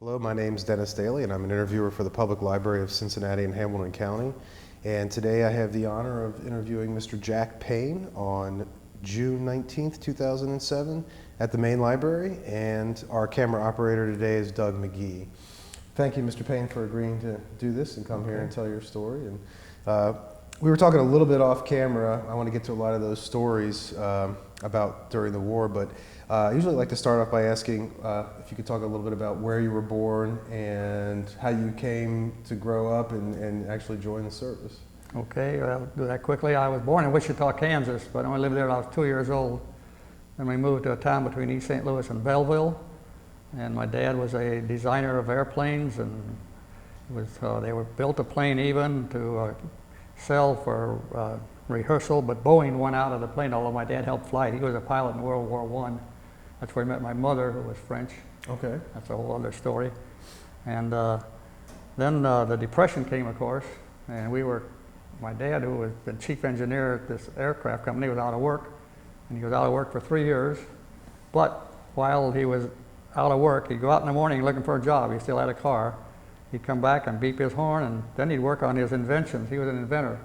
Hello, my name is Dennis Daly, and I'm an interviewer for the Public Library of Cincinnati and Hamilton County. And today I have the honor of interviewing Mr. Jack Payne on June 19th, 2007 at the main library, and our camera operator today is Doug McGee. Thank you, Mr. Payne, for agreeing to do this and come here and tell your story. And we were talking a little bit off camera. I want to get to a lot of those stories about during the war, but I usually like to start off by asking if you could talk a little bit about where you were born and how you came to grow up and actually join the service. Okay, I'll do that quickly. I was born in Wichita, Kansas, but I only lived there when I was 2 years old. Then we moved to a town between East St. Louis and Belleville, and my dad was a designer of airplanes, and they were built a plane even to sell for rehearsal, but Boeing went out of the plane, although my dad helped fly it. He was a pilot in World War I. That's where he met my mother, who was French. Okay. That's a whole other story. And then the Depression came, of course, and my dad, who was the chief engineer at this aircraft company, was out of work, and he was out of work for 3 years. But while he was out of work, he'd go out in the morning looking for a job. He still had a car. He'd come back and beep his horn, and then he'd work on his inventions. He was an inventor.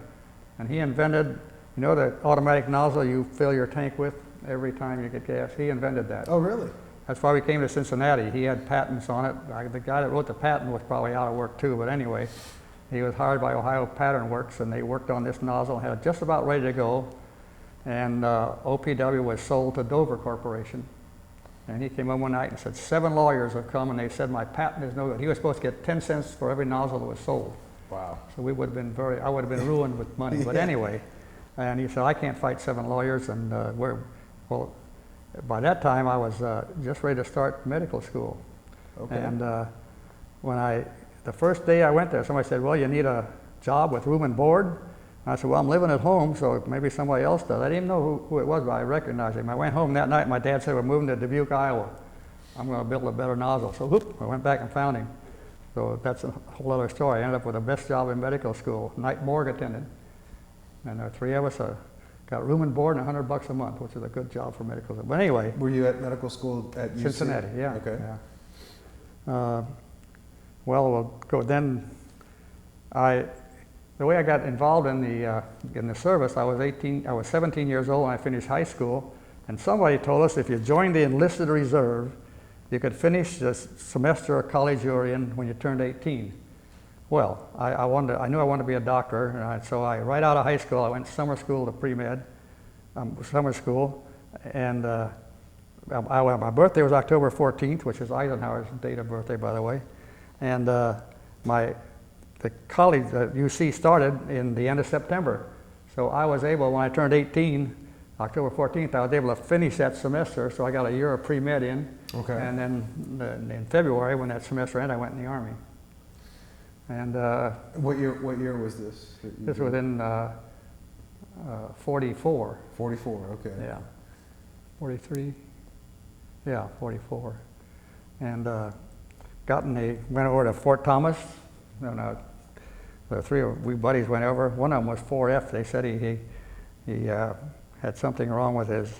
And he invented, you know, the automatic nozzle you fill your tank with every time you get gas? He invented that. Oh, really? That's why we came to Cincinnati. He had patents on it. The guy that wrote the patent was probably out of work too, but anyway, he was hired by Ohio Pattern Works, and they worked on this nozzle, had it just about ready to go, and OPW was sold to Dover Corporation. And he came in one night and said, 7 lawyers have come, and they said my patent is no good. He was supposed to get 10 cents for every nozzle that was sold. Wow. So I would have been ruined with money, yeah. But anyway, and he said, I can't fight 7 lawyers, and well, by that time I was just ready to start medical school. Okay. And the first day I went there, somebody said, well, you need a job with room and board. And I said, well, I'm living at home, so maybe somebody else does. I didn't even know who it was, but I recognized him. I went home that night, and my dad said, we're moving to Dubuque, Iowa. I'm going to build a better nozzle. So whoop, I went back and found him. So that's a whole other story. I ended up with the best job in medical school, night morgue attendant. And the 3 of us got room and board and $100 a month, which is a good job for medical school. But anyway. Were you at medical school at UC? Cincinnati, yeah. Okay. Yeah. Well, we'll go then. The way I got involved in the service, I was 17 years old when I finished high school, and somebody told us if you joined the enlisted reserve, you could finish the semester of college you were in when you turned 18. Well, I knew I wanted to be a doctor, and so right out of high school, I went to summer school to pre-med, summer school, and my birthday was October 14th, which is Eisenhower's date of birthday, by the way, and the college at UC started in the end of September, so I was able, when I turned 18, October 14th, I was able to finish that semester, so I got a year of pre-med in. Okay. And then in February, when that semester ended, I went in the Army. And what year was this? This was in 44. 44, okay. Yeah. 43. Yeah, 44. And went over to Fort Thomas. The 3 of we buddies went over. One of them was 4F. They said he had something wrong with his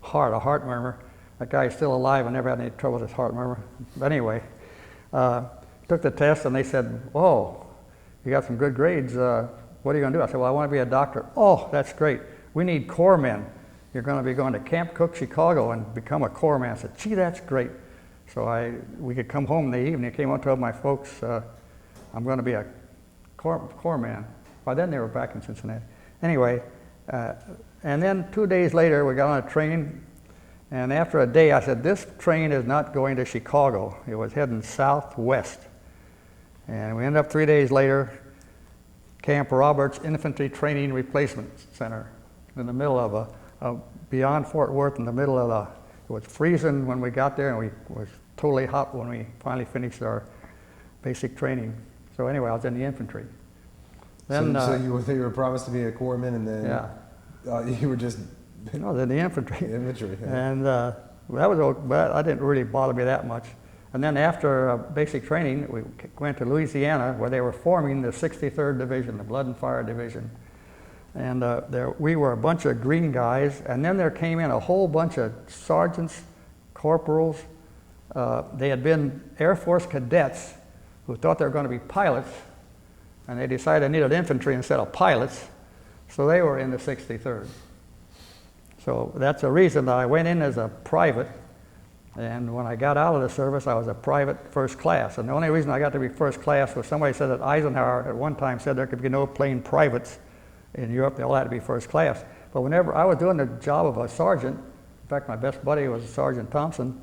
heart, a heart murmur. That guy's still alive and never had any trouble with his heart murmur. But anyway, took the test and they said, "Oh, you got some good grades. What are you going to do?" I said, "Well, I want to be a doctor." "Oh, that's great. We need corpsmen. You're going to be going to Camp Cook, Chicago, and become a corpsman." I said, "Gee, that's great." So we could come home in the evening. I came home and told my folks, "I'm going to be a corpsman." By then they were back in Cincinnati. Anyway. And then 2 days later, we got on a train, and after a day, I said, this train is not going to Chicago. It was heading southwest. And we ended up 3 days later, Camp Roberts Infantry Training Replacement Center, in the middle of beyond Fort Worth, in the middle of it was freezing when we got there, and it was totally hot when we finally finished our basic training. So anyway, I was in the infantry. Then, so you were promised to be a corpsman, and then you were just in the infantry. Infantry. Yeah. And that didn't really bother me that much. And then after basic training, we went to Louisiana, where they were forming the 63rd Division, the Blood and Fire Division. And we were a bunch of green guys, and then there came in a whole bunch of sergeants, corporals, They had been Air Force cadets who thought they were going to be pilots, and they decided they needed infantry instead of pilots, so they were in the 63rd. So that's the reason that I went in as a private, and when I got out of the service, I was a private first class. And the only reason I got to be first class was somebody said that Eisenhower at one time said there could be no plane privates in Europe, they all had to be first class. But whenever I was doing the job of a sergeant, in fact, my best buddy was Sergeant Thompson,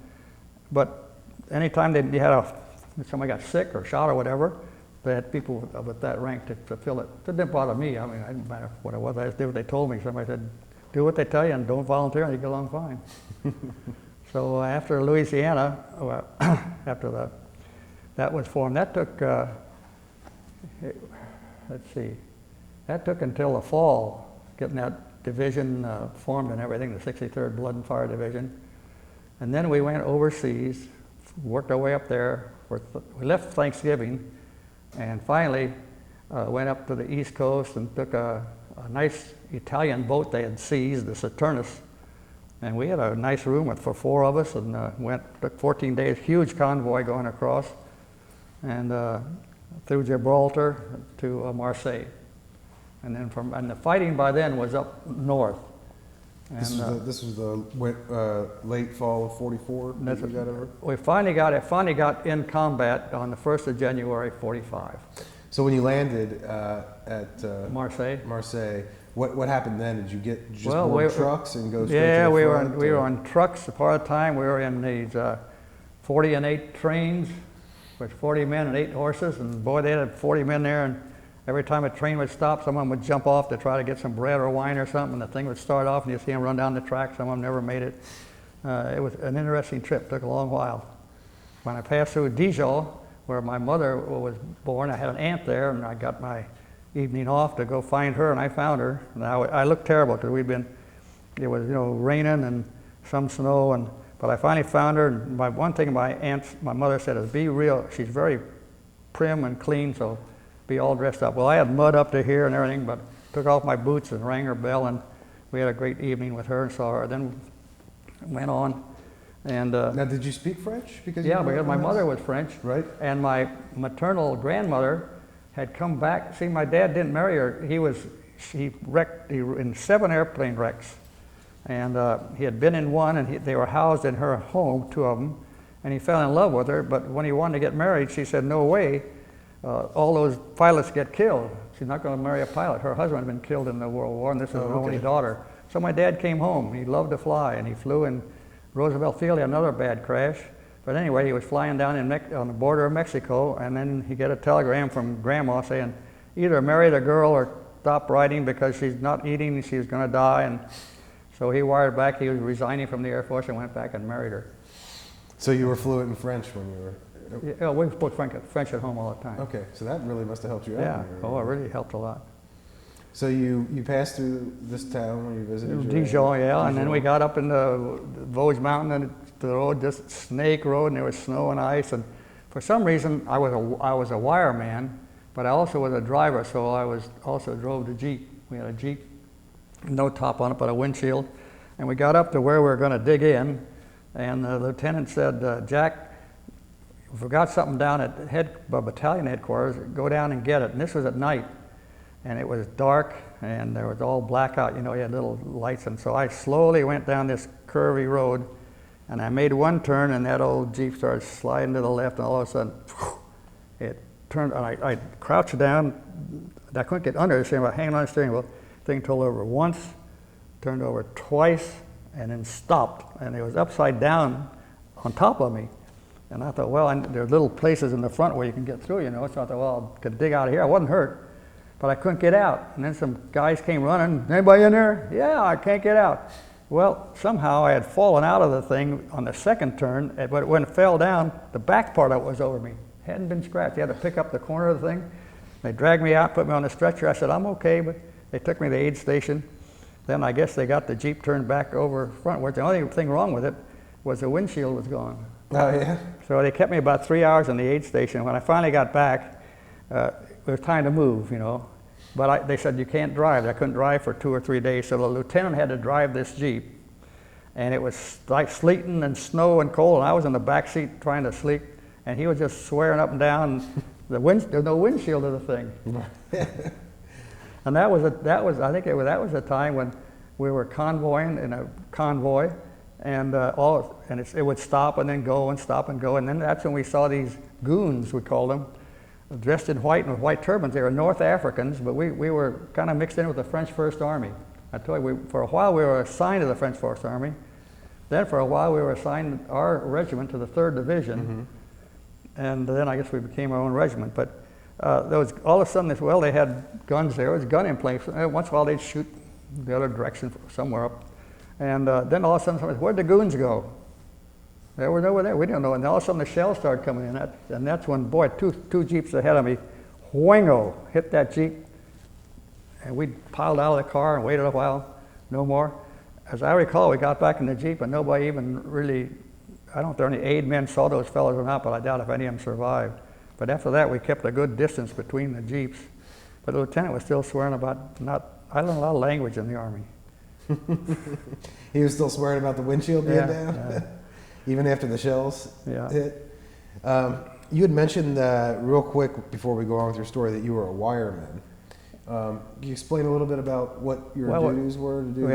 but anytime somebody got sick or shot or whatever, they had people with that rank to fill it. It didn't bother me. I mean, it didn't matter what it was. I just did what they told me. Somebody said, do what they tell you and don't volunteer and you get along fine. So after Louisiana, after that was formed, that took, let's see, that took until the fall, getting that division formed and everything, the 63rd Blood and Fire Division. And then we went overseas, worked our way up there. We left Thanksgiving and finally went up to the East Coast and took a nice Italian boat they had seized, the Saturnus. And we had a nice room for 4 of us and took 14 days, huge convoy going across and through Gibraltar to Marseille. And then the fighting by then was up north. And, this was the late fall of '44 that you got over? We finally got in combat on the 1st of January, '45. So when you landed at Marseille, what happened then? Did you get just board trucks and go straight to the front? Yeah, we were on trucks. Part of the time we were in these 40 and 8 trains with 40 men and 8 horses, and boy, they had 40 men there, and every time a train would stop, someone would jump off to try to get some bread or wine or something, and the thing would start off, and you'd see them run down the track. Some of them never made it. It was an interesting trip. Took a long while. When I passed through Dijon, where my mother was born, I had an aunt there, and I got my evening off to go find her, and I found her. And I looked terrible because it was raining and some snow, but I finally found her. And one thing my mother said is, be real. She's very prim and clean, so be all dressed up. Well, I had mud up to here and everything, but took off my boots and rang her bell, and we had a great evening with her and saw her. Then went on. And now, did you speak French? Because my mother was French, right? And my maternal grandmother had come back. See, my dad didn't marry her. He wrecked in 7 airplane wrecks, and he had been in one, and they were housed in her home, 2 of them, and he fell in love with her. But when he wanted to get married, she said, "No way! All those pilots get killed. She's not going to marry a pilot." Her husband had been killed in the World War, and this is her only daughter. So my dad came home. He loved to fly, and he flew in Roosevelt Field, another bad crash. But anyway, he was flying down on the border of Mexico, and then he get a telegram from Grandma saying, either marry the girl or stop riding because she's not eating and she's going to die. And so he wired back. He was resigning from the Air Force and went back and married her. So you were fluent in French when you were... Yeah, we spoke French at home all the time. Okay, so that really must have helped you out. Yeah, it really helped a lot. So you passed through this town when you visited Dijon, yeah, and then we got up in the Vosges Mountain, and the road, this snake road, and there was snow and ice, and for some reason I was a wireman, but I also was a driver, so I also drove the Jeep. We had a Jeep, no top on it, but a windshield, and we got up to where we were going to dig in, and the lieutenant said, "Jack, we forgot something down at battalion headquarters. Go down and get it." And this was at night. And it was dark, and there was all blackout, you had little lights. And so I slowly went down this curvy road, and I made one turn, and that old Jeep started sliding to the left, and all of a sudden, it turned, and I crouched down. I couldn't get under the steering wheel, hanging on the steering wheel. The thing turned over once, turned over twice, and then stopped. And it was upside down on top of me. And I thought, well, there are little places in the front where you can get through, So I thought, well, I could dig out of here. I wasn't hurt. But I couldn't get out. And then some guys came running. "Anybody in there?" "Yeah, I can't get out." Well, somehow I had fallen out of the thing on the second turn, but when it fell down, the back part of it was over me. It hadn't been scratched. You had to pick up the corner of the thing. They dragged me out, put me on a stretcher. I said, "I'm okay," but they took me to the aid station. Then I guess they got the Jeep turned back over frontwards. The only thing wrong with it was the windshield was gone. Oh, yeah? So they kept me about 3 hours in the aid station. When I finally got back, it was time to move, But they said, you can't drive. I couldn't drive for 2 or 3 days, so the lieutenant had to drive this Jeep. and it was like sleeting and snow and cold, and I was in the back seat trying to sleep, and he was just swearing up and down. There's no windshield of the thing. And that was that was a time when we were convoying in a convoy, and it would stop and then go and stop and go, and then that's when we saw these goons, we called them, dressed in white and with white turbans. They were North Africans, but we were kind of mixed in with the French First Army. I told you, for a while we were assigned to the French First Army. Then for a while we were assigned our regiment to the 3rd Division, and then I guess we became our own regiment. But there was all of a sudden, well, they had guns there. There was a gun in place. Once in a while they'd shoot the other direction somewhere up. And then all of a sudden somebody said, "Where'd the goons go?" They were nowhere there. We didn't know. And all of a sudden the shells started coming in. And that's when, boy, two Jeeps ahead of me, whingo, hit that Jeep. And we piled out of the car and waited a while, no more. As I recall, we got back in the Jeep and nobody even really, I don't know if there any aid men saw those fellows or not, but I doubt if any of them survived. But after that, we kept a good distance between the Jeeps. But the lieutenant was still swearing about I learned a lot of language in the Army. He was still swearing about the windshield being down? Yeah. Even after the shells Yeah. hit? You had mentioned real quick before we go on with your story that you were a wireman. Can you explain a little bit about what your duties were to do?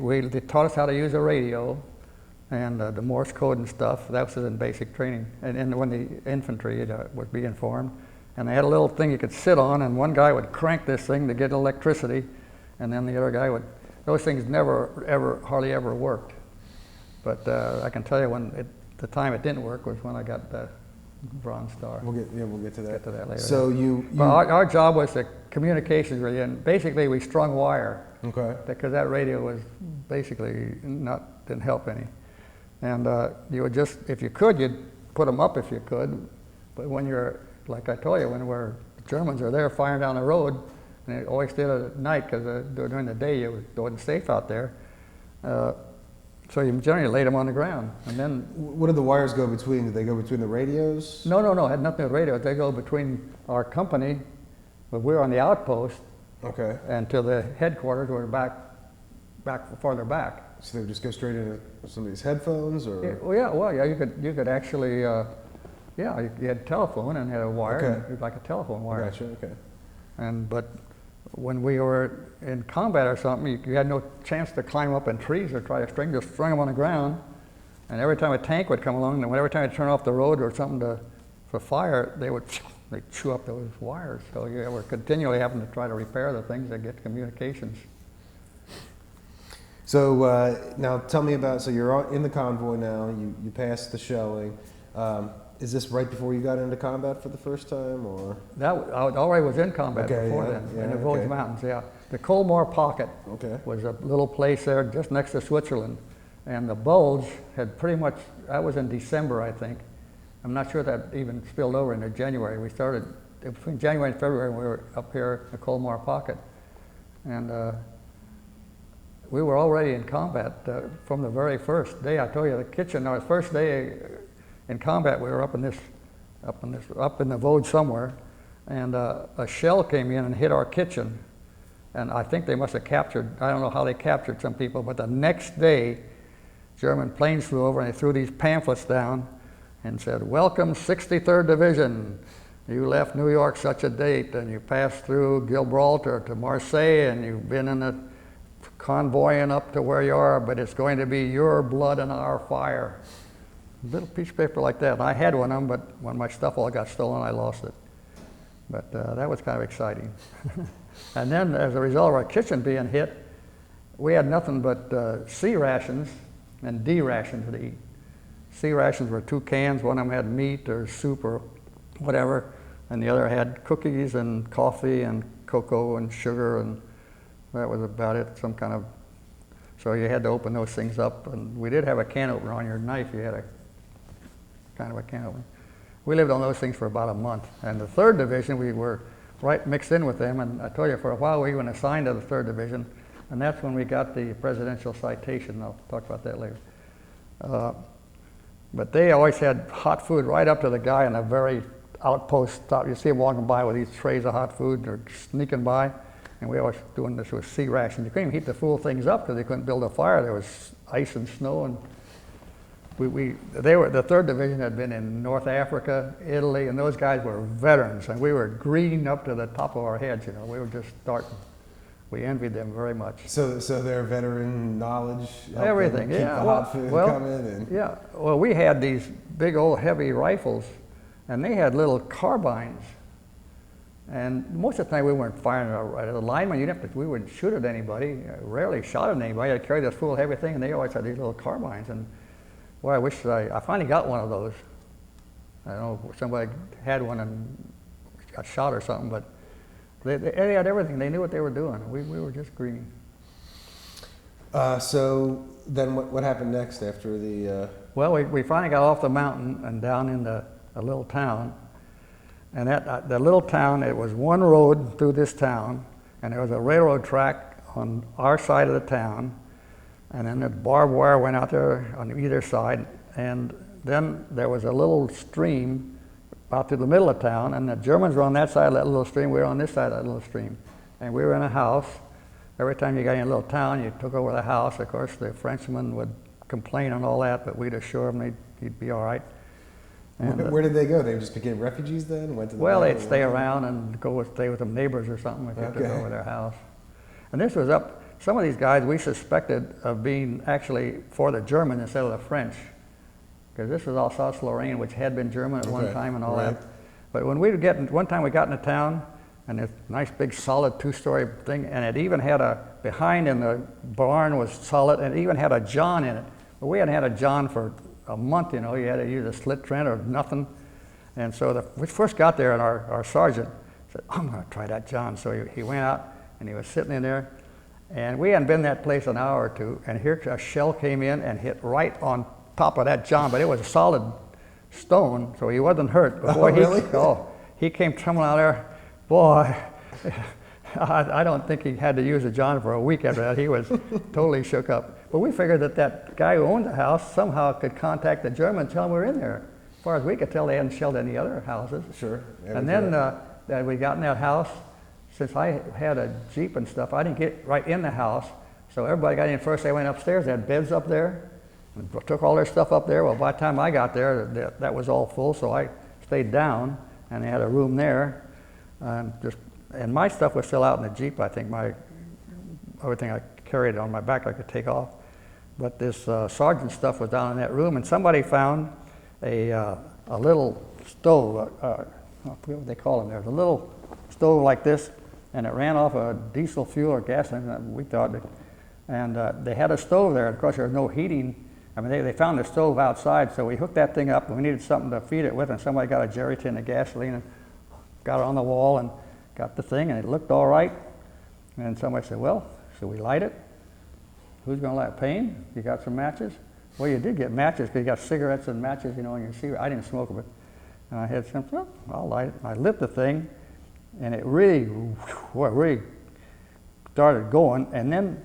Well, they taught us how to use a radio and the Morse code and stuff. That was in basic training. And when the infantry was being formed, and they had a little thing you could sit on, and one guy would crank this thing to get electricity, and then the other guy would. Those things hardly ever worked. But I can tell you the time it didn't work was when I got the Bronze Star. We'll get to that. Get to that later. So you our job was the communications radio, and basically we strung wire. Okay. Because that radio was basically didn't help any. And you would just, if you could, you'd put them up if you could. But when you're, like I told you, when the Germans are there firing down the road, and they always did it at night because during the day it wasn't safe out there. So you generally laid them on the ground. And then. What did the wires go between? Did they go between the radios? No, it had nothing to do with radios. They go between our company, but we were on the outpost. Okay. And to the headquarters, we were back farther back. So they would just go straight into somebody's headphones, or? Yeah, you could actually, you had telephone and had a wire, Okay. like a telephone wire. Gotcha. Okay. But when we were in combat or something, you had no chance to climb up in trees or try to just string them on the ground. And every time a tank would come along, and every time I'd turn off the road or something for fire, they'd chew up those wires. So you were continually having to try to repair the things that get communications. So now tell me about, so you're in the convoy now, you passed the shelling. Is this right before you got into combat for the first time, or? I already was in combat before then, in the Vosges Mountains, yeah. The Colmar Pocket was a little place there just next to Switzerland. And the Bulge had pretty much, that was in December, I think. I'm not sure that even spilled over into January. We started, between January and February, we were up here in the Colmar Pocket. And we were already in combat from the very first day. I told you, the kitchen, our first day in combat, we were up in the Vosges somewhere, and a shell came in and hit our kitchen. And I think they must have captured, I don't know how they captured some people, but the next day, German planes flew over and they threw these pamphlets down and said, "Welcome 63rd Division. You left New York such a date, and you passed through Gibraltar to Marseille, and you've been in a convoying up to where you are, but it's going to be your blood and our fire." A little piece of paper like that. And I had one of them, but when my stuff all got stolen, I lost it. But that was kind of exciting. And then, as a result of our kitchen being hit, we had nothing but C rations and D rations to eat. C rations were 2 cans. One of them had meat or soup or whatever, and the other had cookies and coffee and cocoa and sugar, and that was about it. So you had to open those things up, and we did have a can opener on your knife. You had a kind of a can opener. We lived on those things for about a month. And the 3rd Division, we were right mixed in with them, and I told you, for a while we were assigned to the 3rd Division, and that's when we got the presidential citation. I'll talk about that later. But they always had hot food right up to the guy in the very outpost top. You see them walking by with these trays of hot food, or sneaking by, and we always doing this with sea rations. You couldn't even heat the full things up because they couldn't build a fire. There was ice and snow, and the 3rd Division had been in North Africa, Italy, and those guys were veterans, and we were green up to the top of our heads. You know, we were just starting. We envied them very much. So their veteran knowledge helped Everything, them keep yeah. the hot food coming. And Yeah. Well, we had these big old heavy rifles, and they had little carbines. And most of the time we weren't firing at a lineman. We wouldn't shoot at anybody. Rarely shot at anybody. I'd carry this full heavy thing, and they always had these little carbines. And boy, I wish I finally got one of those. I don't know if somebody had one and got shot or something, but they had everything. They knew what they were doing. We were just green. So then what happened next after the... Well, we finally got off the mountain and down into a little town. And the little town, it was one road through this town, and there was a railroad track on our side of the town, and then the barbed wire went out there on either side, and then there was a little stream out through the middle of town, and the Germans were on that side of that little stream, we were on this side of that little stream. And we were in a house. Every time you got in a little town, you took over the house. Of course, the Frenchmen would complain and all that, but we'd assure them he'd be all right. And, where did they go? They just became refugees then? Went to the well, they'd stay around and stay with some neighbors or something if they took over their house. And this was some of these guys we suspected of being actually for the Germans instead of the French. Because this was Alsace-Lorraine, which had been German at one time and all that. But when one time we got into town, and this nice big solid 2-story thing, and it even had behind in the barn was solid, and it even had a john in it. But we hadn't had a john for a month, you know. You had to use a slit trent or nothing. And so we first got there, and our sergeant said, I'm going to try that john. So he went out, and he was sitting in there, and we hadn't been in that place an hour or two, and here a shell came in and hit right on top of that john, but it was a solid stone, so he wasn't hurt. But boy, really? He came tumbling out there. Boy, I don't think he had to use a john for a week after that. He was totally shook up. But we figured that guy who owned the house somehow could contact the Germans and tell them we were in there. As far as we could tell, they hadn't shelled any other houses. Sure. And then we got in that house. Since I had a Jeep and stuff, I didn't get right in the house. So everybody got in first. They went upstairs. They had beds up there. And took all their stuff up there. Well, by the time I got there, that was all full. So I stayed down, and they had a room there. And my stuff was still out in the Jeep. I think everything I carried on my back I could take off. But this sergeant's stuff was down in that room, and somebody found a little stove. I forget what they call them there. A little stove like this, and it ran off a diesel fuel or gasoline. We thought, and they had a stove there. Of course, there was no heating. I mean, they found the stove outside, so we hooked that thing up, and we needed something to feed it with, and somebody got a jerry tin of gasoline and got it on the wall and got the thing, and it looked all right. And somebody said, well, should we light it? Who's going to light it? Payne? You got some matches? Well, you did get matches because you got cigarettes and matches, you know, in your cigarette. I didn't smoke them, but I had some, well, I'll light it. I lit the thing, and it really started going, and then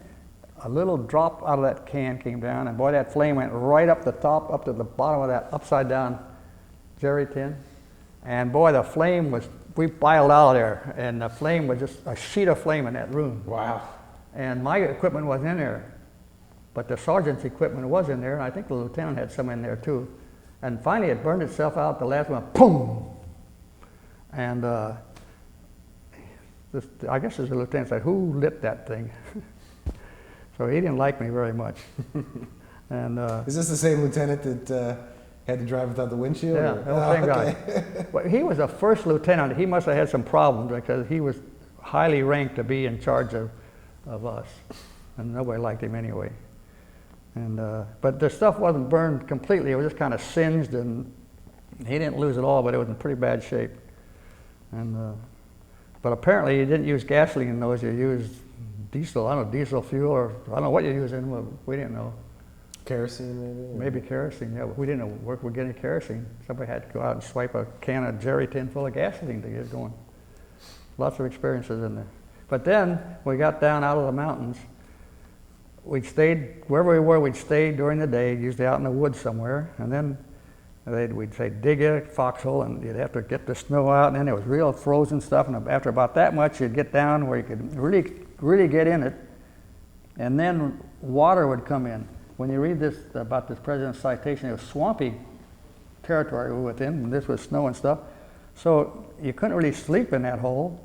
a little drop out of that can came down, and boy, that flame went right up the top, up to the bottom of that upside down jerry tin. And boy, the flame we piled out of there, and the flame was just a sheet of flame in that room. Wow. And my equipment wasn't in there, but the sergeant's equipment was in there, and I think the lieutenant had some in there too. And finally it burned itself out, the last one, boom! And I guess the lieutenant said, who lit that thing? So he didn't like me very much. And is this the same lieutenant that had to drive without the windshield? Yeah, that was the same guy. But he was a first lieutenant. He must have had some problems because he was highly ranked to be in charge of us, and nobody liked him anyway. And but the stuff wasn't burned completely. It was just kind of singed, and he didn't lose it all, but it was in pretty bad shape. And but apparently you didn't use gasoline in those. You used diesel. I don't know, diesel fuel, or I don't know what you used in them. But we didn't know. Kerosene, maybe? Maybe kerosene, yeah. But we didn't know where we're getting kerosene. Somebody had to go out and swipe a can of jerry tin full of gasoline to get it going. Lots of experiences in there. But then we got down out of the mountains. We stayed, wherever we were, we'd stay during the day, usually out in the woods somewhere. And then we'd say dig a foxhole, and you'd have to get the snow out, and then it was real frozen stuff, and after about that much you'd get down where you could really get in it, and then water would come in. When you read this about this president's citation, it was swampy territory we were within, and this was snow and stuff, so you couldn't really sleep in that hole,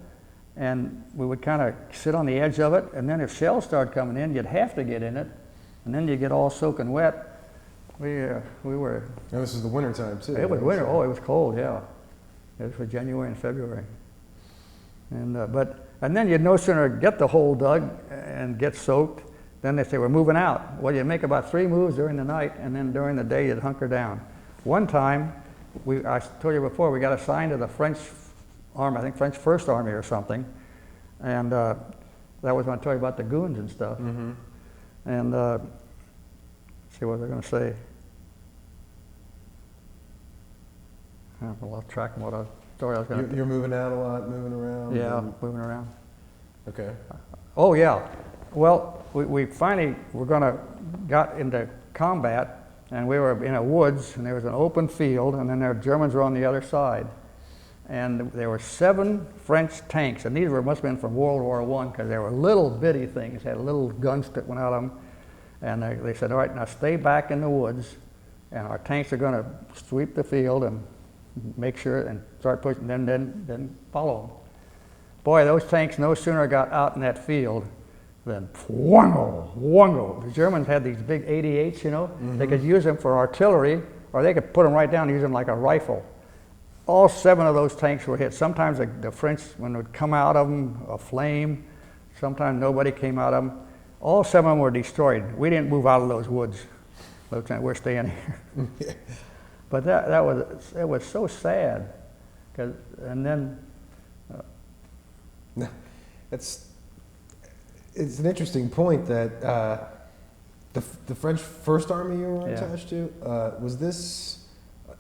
and we would kind of sit on the edge of it, and then if shells started coming in, you'd have to get in it, and then you get all soaking wet. We were. And this is the winter time too. It was winter. Oh, it was cold. Yeah, it was for January and February. And and then you'd no sooner get the hole dug and get soaked, then they say we're moving out. Well, you make about 3 moves during the night, and then during the day you'd hunker down. One time, I told you before, we got assigned to the French Army, I think French First Army or something, and that was when I told you about the goons and stuff. Mm-hmm. And let's see what was I going to say. I lost track of what story I was going to. You're moving out a lot, moving around. Yeah, moving around. Okay. Oh yeah. Well, we finally got into combat, and we were in a woods, and there was an open field, and then the Germans were on the other side, and there were 7 French tanks, and these must have been from World War I, because they were little bitty things, had little guns that went out of them, and they said, all right, now stay back in the woods, and our tanks are going to sweep the field and make sure and start pushing, then follow them. Boy, those tanks no sooner got out in that field than wongo. The Germans had these big 88s, you know. Mm-hmm. They could use them for artillery, or they could put them right down and use them like a rifle. All 7 of those tanks were hit. Sometimes the French, when it would come out of them, a flame. Sometimes nobody came out of them. All 7 of them were destroyed. We didn't move out of those woods. Lieutenant, we're staying here. But it was so sad, and then it's an interesting point that the French First Army you were attached to, was this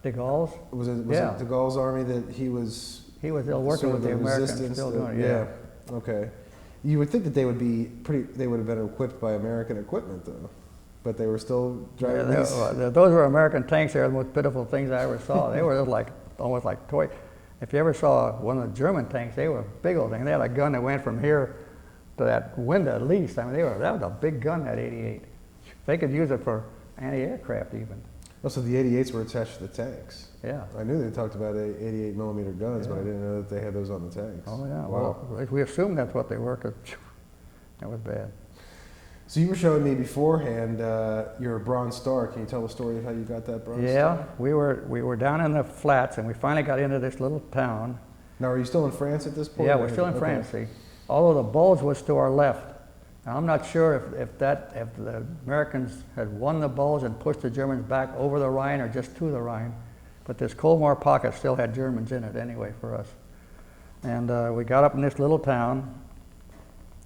de Gaulle's? Was it de Gaulle's army that he was? He was still working with the Americans, still doing it. Yeah. Okay. You would think that they would have been equipped by American equipment though. But they were still driving these. Those were American tanks. They were the most pitiful things I ever saw. They were just almost like toy. If you ever saw one of the German tanks, they were big old things. They had a gun that went from here to that window at least. I mean, that was a big gun, that 88. They could use it for anti-aircraft even. Also, the 88s were attached to the tanks. Yeah. I knew they talked about 88 millimeter guns, but I didn't know that they had those on the tanks. Oh yeah. Wow. Well, we assumed that's what they were, 'cause that was bad. So you were showing me beforehand your Bronze Star. Can you tell the story of how you got that Bronze Star? Yeah, we were down in the flats, and we finally got into this little town. Now, are you still in France at this point? Yeah, we're still in France, see. Although the bulge was to our left. Now, I'm not sure if the Americans had won the bulge and pushed the Germans back over the Rhine or just to the Rhine, but this Colmar pocket still had Germans in it anyway for us. And we got up in this little town.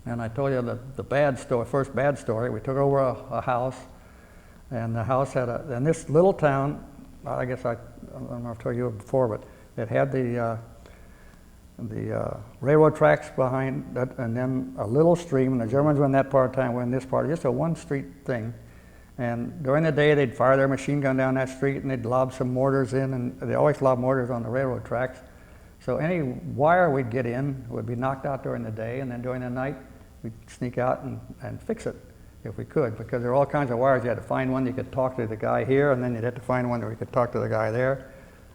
And I told you the first bad story. We took over a house, and the house had and this little town, I guess I don't know if I told you before, but it had the railroad tracks behind it, and then a little stream, and the Germans were in that part of town, we're in this part, just a one-street thing. And during the day, they'd fire their machine gun down that street, and they'd lob some mortars in, and they always lob mortars on the railroad tracks. So any wire we'd get in would be knocked out during the day, and then during the night, we'd sneak out and fix it if we could, because there are all kinds of wires. You had to find one you could talk to the guy here, and then you'd have to find one where you could talk to the guy there,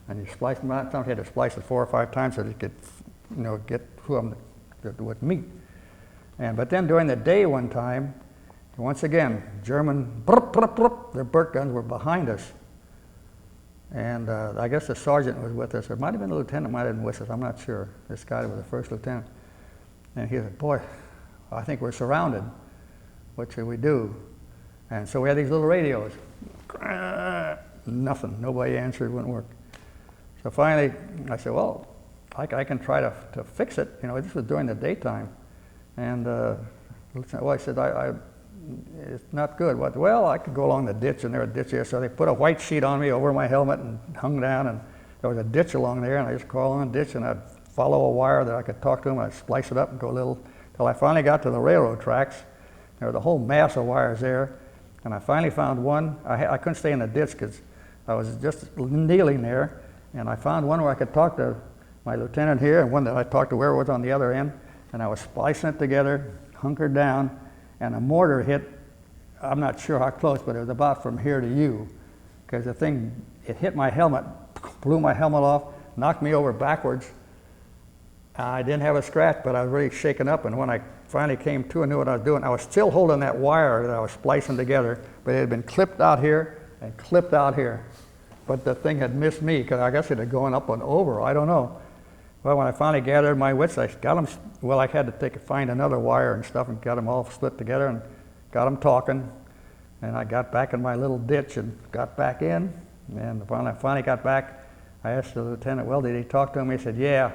and you splice them out. Sometimes you had to splice it 4 or 5 times so that you could, get who of them that would meet. But then during the day one time, once again, German, their Burt guns were behind us. And I guess the sergeant was with us. It might have been the lieutenant, might have been with us, I'm not sure. This guy was the first lieutenant. And he said, boy, I think we're surrounded. What should we do? And so we had these little radios. Nothing, nobody answered, wouldn't work. So finally, I said, well, I can try to fix it. This was during the daytime. And I said, it's not good. Well, I could go along the ditch, and there was a ditch there. So they put a white sheet on me over my helmet and hung down, and there was a ditch along there, and I just crawl along the ditch, and I'd follow a wire that I could talk to them, and I'd splice it up and go a little, till I finally got to the railroad tracks. There was a whole mass of wires there, and I finally found one. I couldn't stay in the ditch because I was just kneeling there, and I found one where I could talk to my lieutenant here, and one that I talked to where it was on the other end, and I was splicing it together, hunkered down, and a mortar hit, I'm not sure how close, but it was about from here to you, because the thing, it hit my helmet, blew my helmet off, knocked me over backwards. I didn't have a scratch, but I was really shaken up, and when I finally came to and knew what I was doing, I was still holding that wire that I was splicing together, but it had been clipped out here and clipped out here. But the thing had missed me, because I guess it had gone up and over, I don't know. Well, when I finally gathered my wits, I got them, well, I had to find another wire and stuff and got them all split together and got them talking. And I got back in my little ditch and got back in. And when I finally got back, I asked the lieutenant, well, did he talk to him? He said, yeah.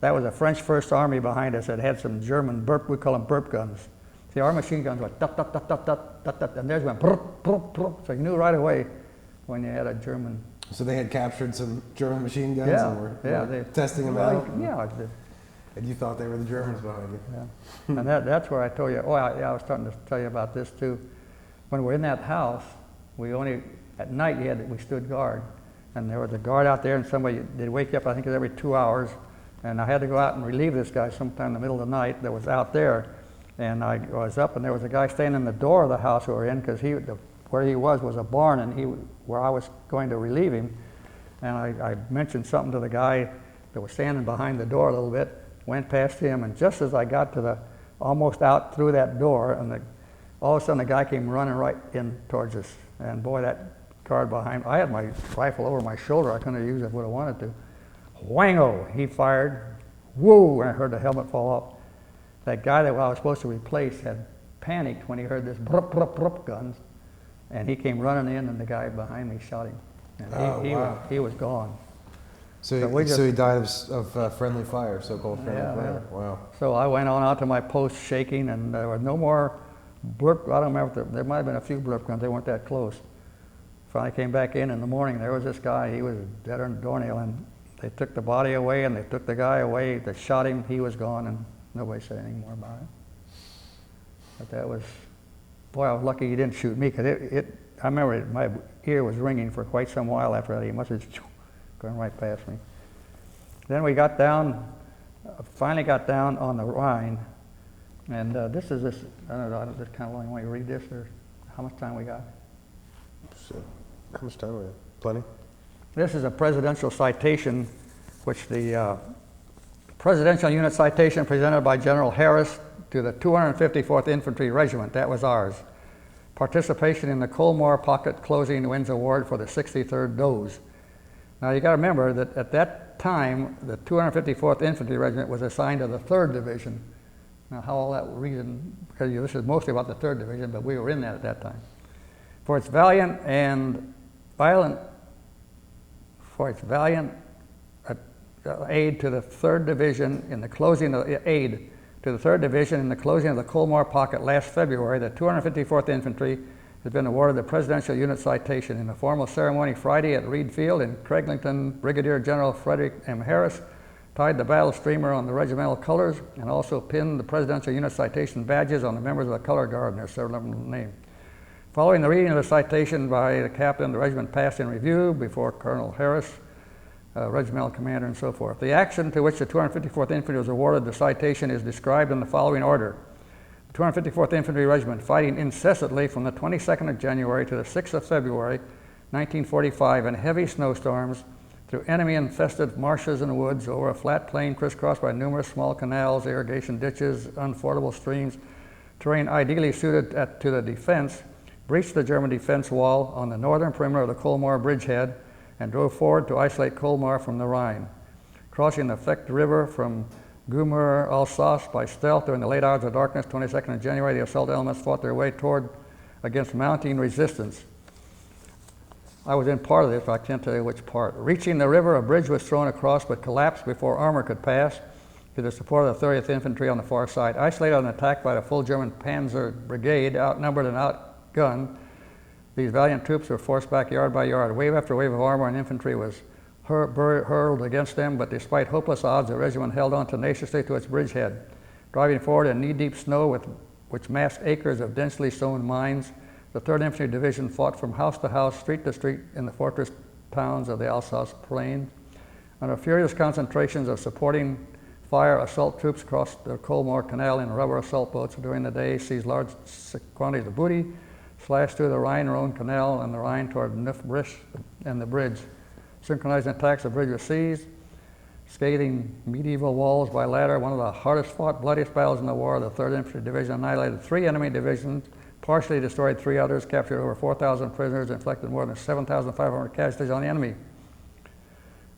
That was a French First Army behind us that had some German burp, we call them burp guns. See, our machine guns went dut, dut, dut, dut, dut, dut, dut, and theirs went brr, brr, brr. So you knew right away when you had a German. So they had captured some German machine guns and were testing them out? Yeah. And you thought they were the Germans behind you? Yeah. And that's where I told you, I was starting to tell you about this too. When we're in that house, at night we stood guard. And there was a guard out there, and somebody, they'd wake you up, I think it was every 2 hours. And I had to go out and relieve this guy sometime in the middle of the night that was out there. And I was up, and there was a guy standing in the door of the house we were in, because where he was a barn, and where I was going to relieve him. And I mentioned something to the guy that was standing behind the door a little bit, went past him, and just as I got to almost out through that door, and all of a sudden the guy came running right in towards us. And boy, that guard behind, I had my rifle over my shoulder, I couldn't have used it if I would have wanted to. Whango, he fired, whoo, and I heard the helmet fall off. That guy that I was supposed to replace had panicked when he heard this brup, brup, brup guns, and he came running in, and the guy behind me shot him. And he was gone. So he died of friendly fire, so-called friendly fire. Yeah. Wow. So I went on out to my post shaking, and there was no more blurp. I don't remember, there might have been a few blurp guns, they weren't that close. Finally came back in the morning, there was this guy, he was dead on a doornail, and they took the body away, and they took the guy away that shot him, he was gone, and nobody said anything more about it. But that was, boy, I was lucky he didn't shoot me, because I remember my ear was ringing for quite some while after that. He must have just gone right past me. Then we got down, finally got down on the Rhine, and this, I don't know, this kind of long. You want to read this, or how much time we got? So, how much time do we have? Plenty? This is a presidential citation, which the presidential unit citation presented by General Harris to the 254th Infantry Regiment. That was ours. Participation in the Colmore Pocket Closing Wins Award for the 63rd DOEs. Now you got to remember that at that time, the 254th Infantry Regiment was assigned to the 3rd Division. Now how all that reason, because this is mostly about the 3rd Division, but we were in that at that time. For its valiant aid to the 3rd Division in the closing of the 3rd Division in the closing of the Colmore Pocket last February, the 254th Infantry has been awarded the Presidential Unit Citation in a formal ceremony Friday at Reed Field in Craiglington. Brigadier General Frederick M. Harris tied the battle streamer on the regimental colors and also pinned the Presidential Unit Citation badges on the members of the color guard, and there's several of them named. Following the reading of the citation by the captain, the regiment passed in review before Colonel Harris, regimental commander, and so forth. The action to which the 254th Infantry was awarded the citation is described in the following order. The 254th Infantry Regiment, fighting incessantly from the 22nd of January to the 6th of February, 1945, in heavy snowstorms, through enemy-infested marshes and woods, over a flat plain crisscrossed by numerous small canals, irrigation ditches, unfordable streams, terrain ideally suited to the defense, breached the German defense wall on the northern perimeter of the Colmore bridgehead, and drove forward to isolate Colmar from the Rhine. Crossing the Fecht River from Gumer, Alsace by stealth during the late hours of darkness, 22nd of January, the assault elements fought their way against mounting resistance. I was in part of this, but I can't tell you which part. Reaching the river, a bridge was thrown across but collapsed before armor could pass to the support of the 30th Infantry on the far side. Isolated and attacked by the full German Panzer Brigade, outnumbered and outgunned, these valiant troops were forced back yard by yard. Wave after wave of armor and infantry was hurled against them, but despite hopeless odds, the regiment held on tenaciously to its bridgehead. Driving forward in knee-deep snow which masked acres of densely sown mines, The 3rd Infantry Division fought from house to house, street to street in the fortress towns of the Alsace Plain. Under furious concentrations of supporting fire, assault troops crossed the Colmar Canal in rubber assault boats during the day, seized large quantities of booty, slashed through the Rhine-Rhone Canal and the Rhine toward Neufbrich and the bridge. Synchronizing attacks, the bridge was seized, scaling medieval walls by ladder. One of the hardest fought, bloodiest battles in the war. The 3rd Infantry Division annihilated 3 enemy divisions, partially destroyed 3 others, captured over 4,000 prisoners, inflicted more than 7,500 casualties on the enemy.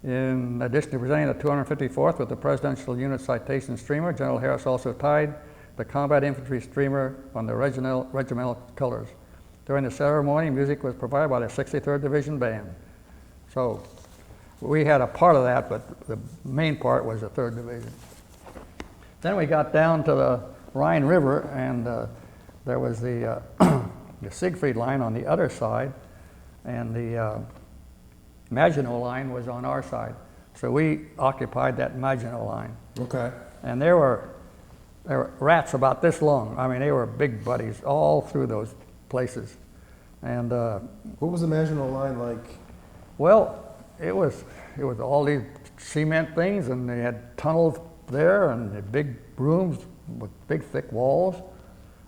In addition to presenting the 254th with the Presidential Unit Citation Streamer, General Harris also tied the Combat Infantry Streamer on the regimental colors. During the ceremony, music was provided by the 63rd Division Band. So we had a part of that, but the main part was the 3rd Division. Then we got down to the Rhine River, and there was the, the Siegfried line on the other side, and the Maginot line was on our side. So we occupied that Maginot line. Okay. And there were rats about this long. I mean, they were big buddies all through those places. And What was the Maginot Line like? well, it was all these cement things, and they had tunnels there, and the big rooms with big thick walls,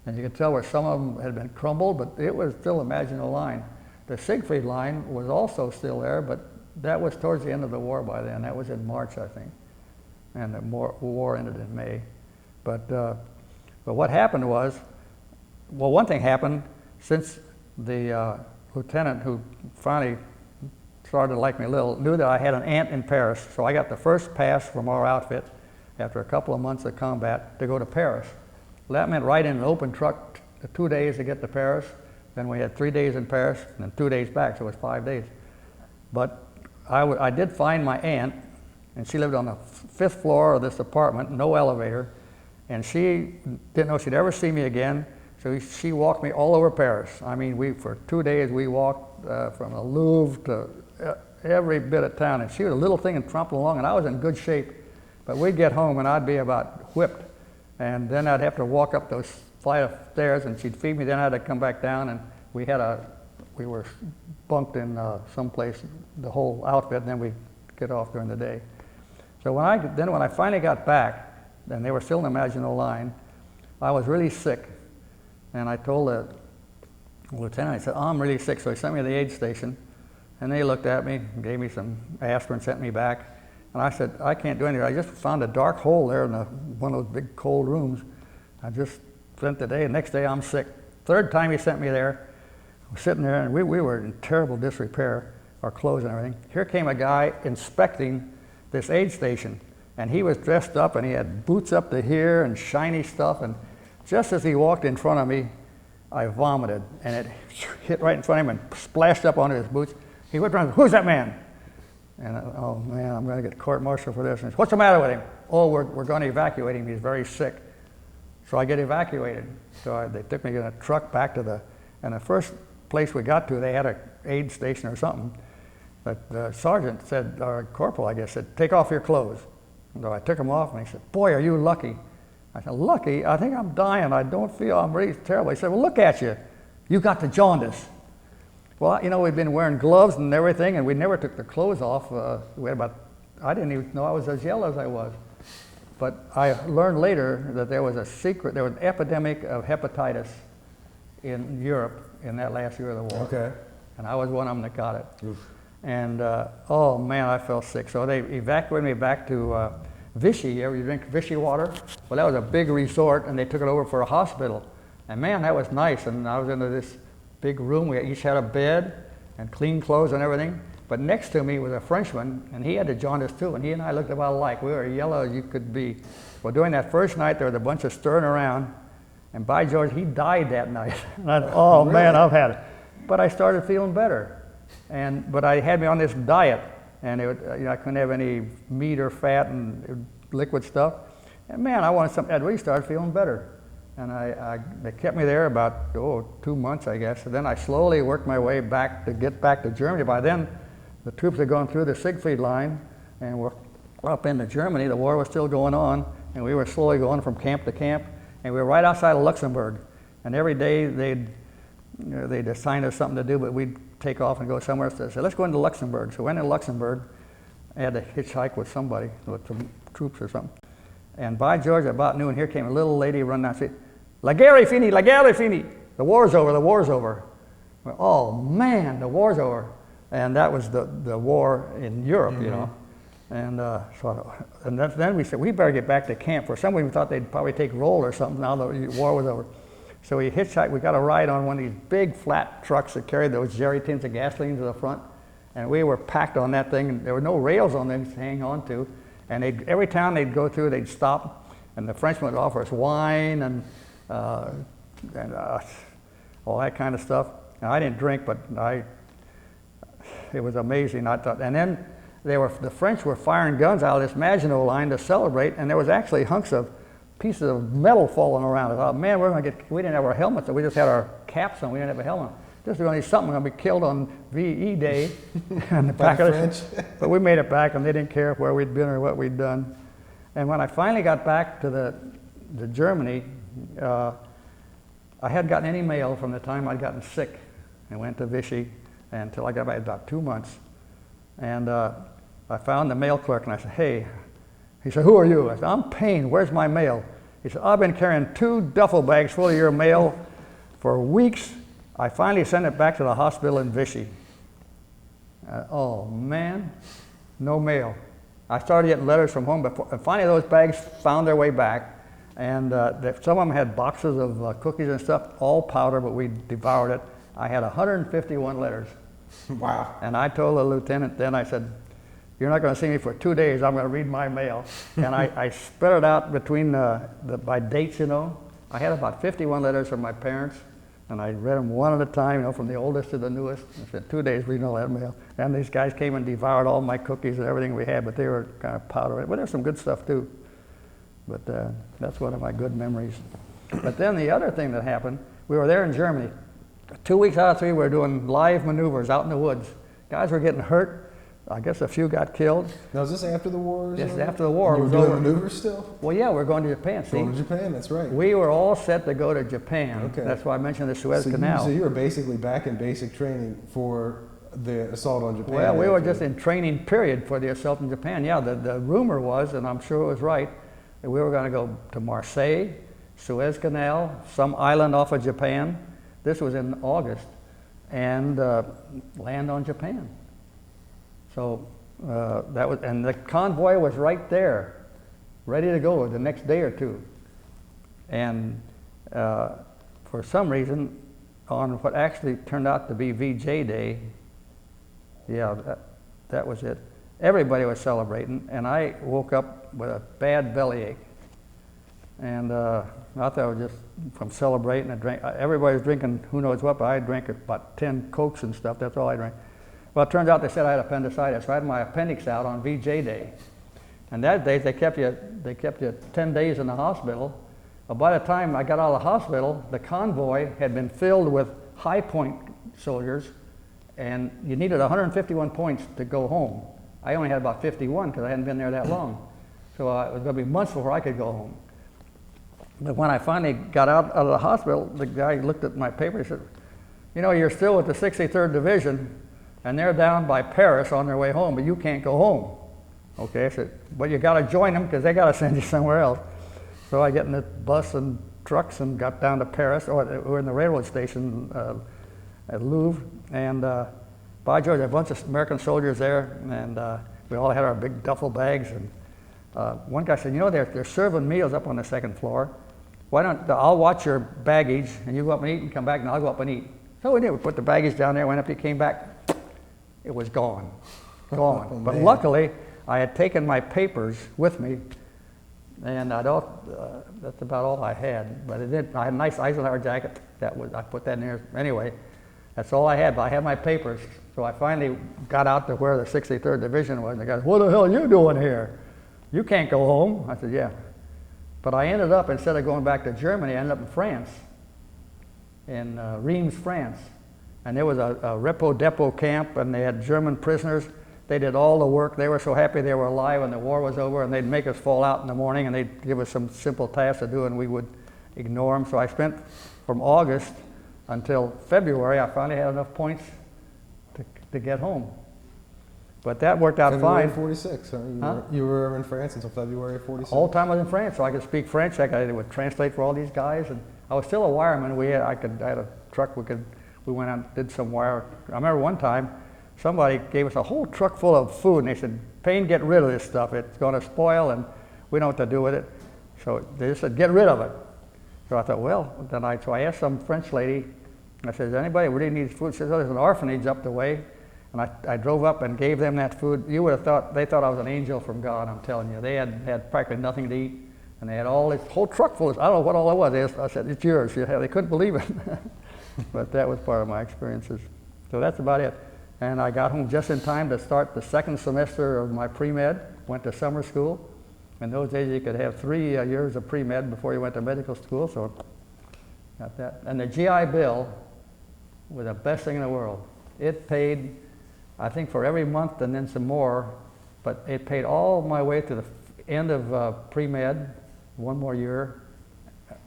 and you could tell where some of them had been crumbled, but it was still a Maginot Line. The Siegfried line was also still there, but that was towards the end of the war by then. That was in March, I think, and the war ended in May. But what happened was, well, one thing happened since the lieutenant who finally started to like me a little knew that I had an aunt in Paris. So I got the first pass from our outfit after a couple of months of combat to go to Paris. That meant riding an open truck 2 days to get to Paris. Then we had 3 days in Paris and then 2 days back, so it was 5 days. But I did find my aunt, and she lived on the 5th floor of this apartment, no elevator, and she didn't know she'd ever see me again, so she walked me all over Paris. I mean, for 2 days we walked from the Louvre to every bit of town, and she was a little thing and trumped along, and I was in good shape. But we'd get home and I'd be about whipped, and then I'd have to walk up those flight of stairs, and she'd feed me, then I had to come back down, and we were bunked in someplace, the whole outfit, and then we'd get off during the day. So when I finally got back, and they were still in the Maginot Line, I was really sick, and I told the lieutenant, I said, oh, I'm really sick, so he sent me to the aid station, and they looked at me, gave me some aspirin, sent me back, and I said, I can't do anything. I just found a dark hole there in one of those big cold rooms. I just spent the day, the next day I'm sick. 3rd time he sent me there, I was sitting there, and we were in terrible disrepair, our clothes and everything. Here came a guy inspecting this aid station, and he was dressed up, and he had boots up to here and shiny stuff, and just as he walked in front of me, I vomited, and it hit right in front of him and splashed up onto his boots. He went around, who's that man? And oh man, I'm going to get court-martialed for this. And he said, what's the matter with him? Oh, we're going to evacuate him, he's very sick. So I get evacuated. So they took me in a truck back to and the first place we got to, they had an aid station or something. But the sergeant said, or corporal, I guess, said, take off your clothes. So I took them off, and he said, boy, are you lucky. I said, lucky? I think I'm dying. I don't feel, I'm really terrible. He said, well, look at you. You got the jaundice. Well, you know, we'd been wearing gloves and everything, and we never took the clothes off. I didn't even know I was as yellow as I was. But I learned later that there was an epidemic of hepatitis in Europe in that last year of the war. Okay. And I was one of them that got it. Oof. And oh man, I felt sick. So they evacuated me back to Vichy. You ever drink Vichy water? Well, that was a big resort, and they took it over for a hospital. And man, that was nice. And I was into this big room. We each had a bed and clean clothes and everything. But next to me was a Frenchman, and he had the jaundice too, and he and I looked about alike. We were yellow as you could be. Well, during that first night, there was a bunch of stirring around, and by George, he died that night. And I thought, oh Really? man, I've had it. But I started feeling better. But I had me on this diet, and I couldn't have any meat or fat and liquid stuff. And man, I wanted something. I really started feeling better. And they kept me there about 2 months, I guess. And then I slowly worked my way back to get back to Germany. By then, the troops had gone through the Siegfried line and were up into Germany. The war was still going on, and we were slowly going from camp to camp. And we were right outside of Luxembourg. And every day they'd they'd assign us something to do, but we'd take off and go somewhere else. They said, let's go into Luxembourg. So we went into Luxembourg. I had to hitchhike with somebody, with some troops or something. And by George, about noon, here came a little lady running down the street. La guerre est finie, la guerre est finie. The war's over, the war's over. Well, oh man, the war's over. And that was the war in Europe, you know. And then we said, we better get back to camp. For some reason, we thought they'd probably take roll or something now the war was over. So we hitchhiked, we got a ride on one of these big flat trucks that carried those jerry tins of gasoline to the front. And we were packed on that thing, and there were no rails on them to hang on to. And every town they'd go through, they'd stop, and the Frenchmen would offer us wine and all that kind of stuff. And I didn't drink, but it was amazing. I thought, and then the French were firing guns out of this Maginot line to celebrate, and there was actually hunks of pieces of metal falling around. I thought, man, we didn't have our helmets, so we just had our caps on. We didn't have a helmet. This is going to be something. We're going to be killed on VE Day. And the back of French. But we made it back, and they didn't care where we'd been or what we'd done. And when I finally got back to Germany, I hadn't gotten any mail from the time I'd gotten sick and went to Vichy until I got back about 2 months. And I found the mail clerk, and I said, hey. He said, who are you? I said, I'm Payne. Where's my mail? He said, I've been carrying 2 duffel bags full of your mail for weeks. I finally sent it back to the hospital in Vichy. Oh man, no mail. I started getting letters from home, but finally those bags found their way back. And some of them had boxes of cookies and stuff, all powder, but we devoured it. I had 151 letters. Wow. And I told the lieutenant then, I said, you're not going to see me for 2 days, I'm going to read my mail. And I spread it out between by dates, you know. I had about 51 letters from my parents, and I read them one at a time, you know, from the oldest to the newest. I spent 2 days reading all that mail. And these guys came and devoured all my cookies and everything we had, but they were kind of powder. But there's some good stuff too. But that's one of my good memories. But then the other thing that happened, we were there in Germany. 2 weeks out of 3, we were doing live maneuvers out in the woods. Guys were getting hurt. I guess a few got killed. Now, is this after the war? Yes, after the war. You were doing maneuvers still? Well, yeah, we're going to Japan. See? Going to Japan, that's right. We were all set to go to Japan. Okay. That's why I mentioned the Suez Canal. So you were basically back in basic training for the assault on Japan? Well, we were just in training period for the assault on Japan. Yeah, the rumor was, and I'm sure it was right, that we were going to go to Marseille, Suez Canal, some island off of Japan. This was in August, and land on Japan. So that was, and the convoy was right there, ready to go the next day or two. And for some reason, on what actually turned out to be VJ Day, yeah, that was it. Everybody was celebrating, and I woke up with a bad bellyache. And I thought I was just from celebrating and drink. Everybody was drinking who knows what, but I drank about 10 Cokes and stuff. That's all I drank. Well, it turns out they said I had appendicitis. So I had my appendix out on VJ Day. And that day, they kept you 10 days in the hospital. But by the time I got out of the hospital, the convoy had been filled with high point soldiers, and you needed 151 points to go home. I only had about 51 because I hadn't been there that long. So it was going to be months before I could go home. But when I finally got out of the hospital, the guy looked at my paper and said, you know, you're still with the 63rd Division, and they're down by Paris on their way home, but you can't go home. Okay, I said, but you got to join them because they got to send you somewhere else. So I get in the bus and trucks and got down to Paris, or we're in the railroad station at Louvre, and by George, a bunch of American soldiers there, and we all had our big duffel bags. And one guy said, you know, they're serving meals up on the second floor. Why don't I'll watch your baggage, and you go up and eat and come back, and I'll go up and eat. So we did. We put the baggage down there, went up, he came back. It was gone. Oh, but luckily, I had taken my papers with me, and that's about all I had. But I had a nice Eisenhower jacket. I put that in there. Anyway, that's all I had, but I had my papers. So I finally got out to where the 63rd Division was, and the guy said, what the hell are you doing here? You can't go home. I said, yeah. But I ended up, instead of going back to Germany, I ended up in France, in Reims, France. And there was a repo depot camp, and they had German prisoners. They did all the work. They were so happy they were alive when the war was over, and they'd make us fall out in the morning, and they'd give us some simple tasks to do, and we would ignore them. So I spent from August until February. I finally had enough points to get home. But that worked out February fine. 46, huh? You were in France until February 46? All the time I was in France, so I could speak French. I would translate for all these guys, and I was still a wireman. I had a truck. We went out and did some wire. I remember one time somebody gave us a whole truck full of food, and they said, "Payne, get rid of this stuff. It's going to spoil, and we don't know what to do with it." So they just said, "Get rid of it." So I thought, well, so I asked some French lady. I said, "Does anybody really need food?" She said, "Oh, there's an orphanage up the way." And I drove up and gave them that food. You would have thought, they thought I was an angel from God, I'm telling you. They had practically nothing to eat, and they had all this whole truck full of, I don't know what all it was. I said, "It's yours." They couldn't believe it. But that was part of my experiences. So that's about it. And I got home just in time to start the second semester of my pre-med, went to summer school. In those days, you could have 3 years of pre-med before you went to medical school, so got that. And the GI Bill was the best thing in the world. It paid, I think, for every month and then some more, but it paid all my way to the end of pre-med, 1 more year,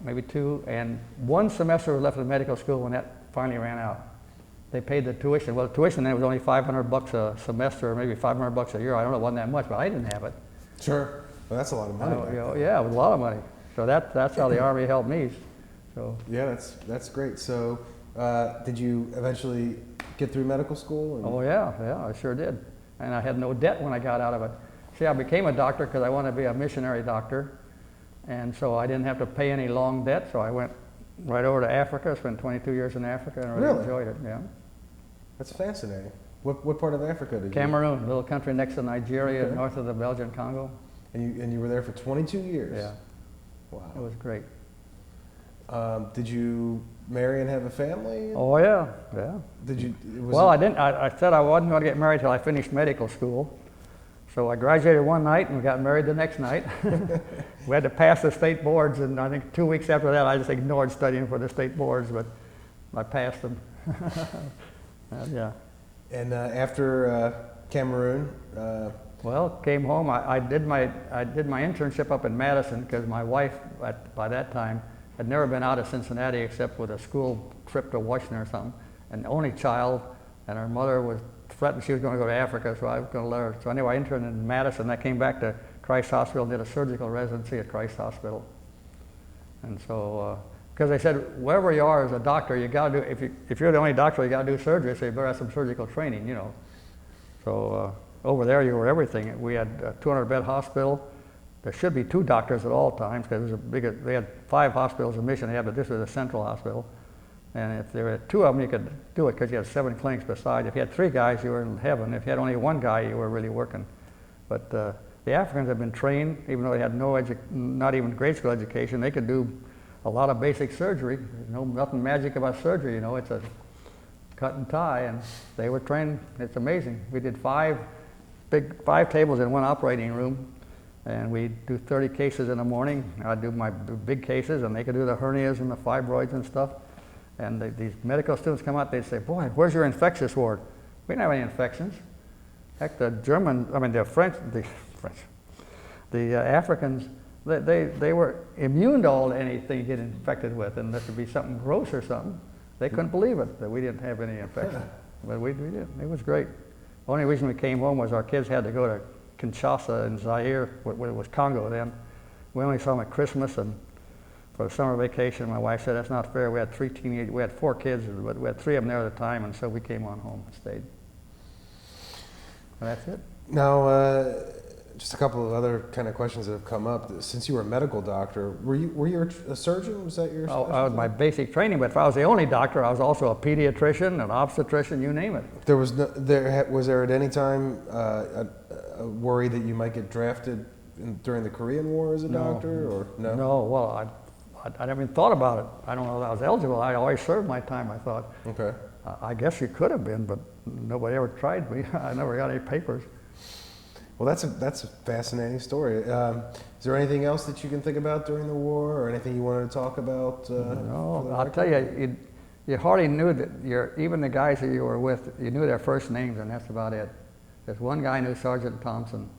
maybe 2, and 1 semester was left of medical school when that finally ran out. They paid the tuition. Well, the tuition then was only $500 a semester, or maybe $500 a year. I don't know, it wasn't that much, but I didn't have it. Sure. Well, that's a lot of money. Yeah, it was a lot of money. So that's how the Army helped me. So yeah, that's great. So did you eventually get through medical school? Oh yeah, I sure did. And I had no debt when I got out of it. See, I became a doctor because I wanted to be a missionary doctor. And so I didn't have to pay any long debt, so I went right over to Africa, spent 22 years in Africa, and I really enjoyed it, yeah. That's fascinating. What part of Africa did you? Cameroon, a little country next to Nigeria, north of the Belgian Congo. And you were there for 22 years? Yeah. Wow. It was great. Did you marry and have a family? Oh yeah, yeah. Did you? I didn't. I said I wasn't going to get married till I finished medical school. So I graduated one night and we got married the next night. We had to pass the state boards, and I think 2 weeks after that I just ignored studying for the state boards, but I passed them. Yeah. And after Cameroon? Well, came home. I did my internship up in Madison because my wife by that time had never been out of Cincinnati except with a school trip to Washington or something, an only child, and her mother was threatened she was going to go to Africa, so I was going to let her. So anyway, I interned in Madison. I came back to Christ Hospital and did a surgical residency at Christ Hospital. And so, because they said, wherever you are as a doctor, you got to do, if you're the only doctor, you got to do surgery, so you better have some surgical training, you know. So over there, you were everything. We had a 200-bed hospital. There should be 2 doctors at all times because it was they had 5 hospitals in Mission, but this was a central hospital. And if there were 2 of them, you could do it because you had 7 clinics beside. If you had 3 guys, you were in heaven. If you had only 1 guy, you were really working. But the Africans have been trained, even though they had not even grade school education. They could do a lot of basic surgery. There's nothing magic about surgery, you know. It's a cut and tie, and they were trained. It's amazing. We did 5 tables in 1 operating room, and we'd do 30 cases in the morning. I'd do my big cases, and they could do the hernias and the fibroids and stuff. And these medical students come out, they'd say, "Boy, where's your infectious ward?" We didn't have any infections. Heck, the Africans, they were immune to all anything you get infected with, and there could be something gross or something. They couldn't believe it, that we didn't have any infection. But we did. It was great. The only reason we came home was our kids had to go to Kinshasa in Zaire, what was Congo then. We only saw them at Christmas and for the summer vacation. My wife said, "That's not fair. We had 4 kids, but we had 3 of them there at the time," and so we came on home and stayed. And that's it. Now, just a couple of other kind of questions that have come up. Since you were a medical doctor, were you a surgeon? Was that your specialty? I was my basic training, but if I was the only doctor, I was also a pediatrician, an obstetrician, you name it. Was there at any time a worry that you might get drafted during the Korean War as a doctor, or no? No, well, I never even thought about it. I don't know if I was eligible. I always served my time, I thought. Okay. I guess you could have been, but nobody ever tried me. I never got any papers. Well, that's a fascinating story. Is there anything else that you can think about during the war, or anything you wanted to talk about? No, I'll tell you, you hardly knew that even the guys that you were with, you knew their first names, and that's about it. There's one guy knew Sergeant Thompson.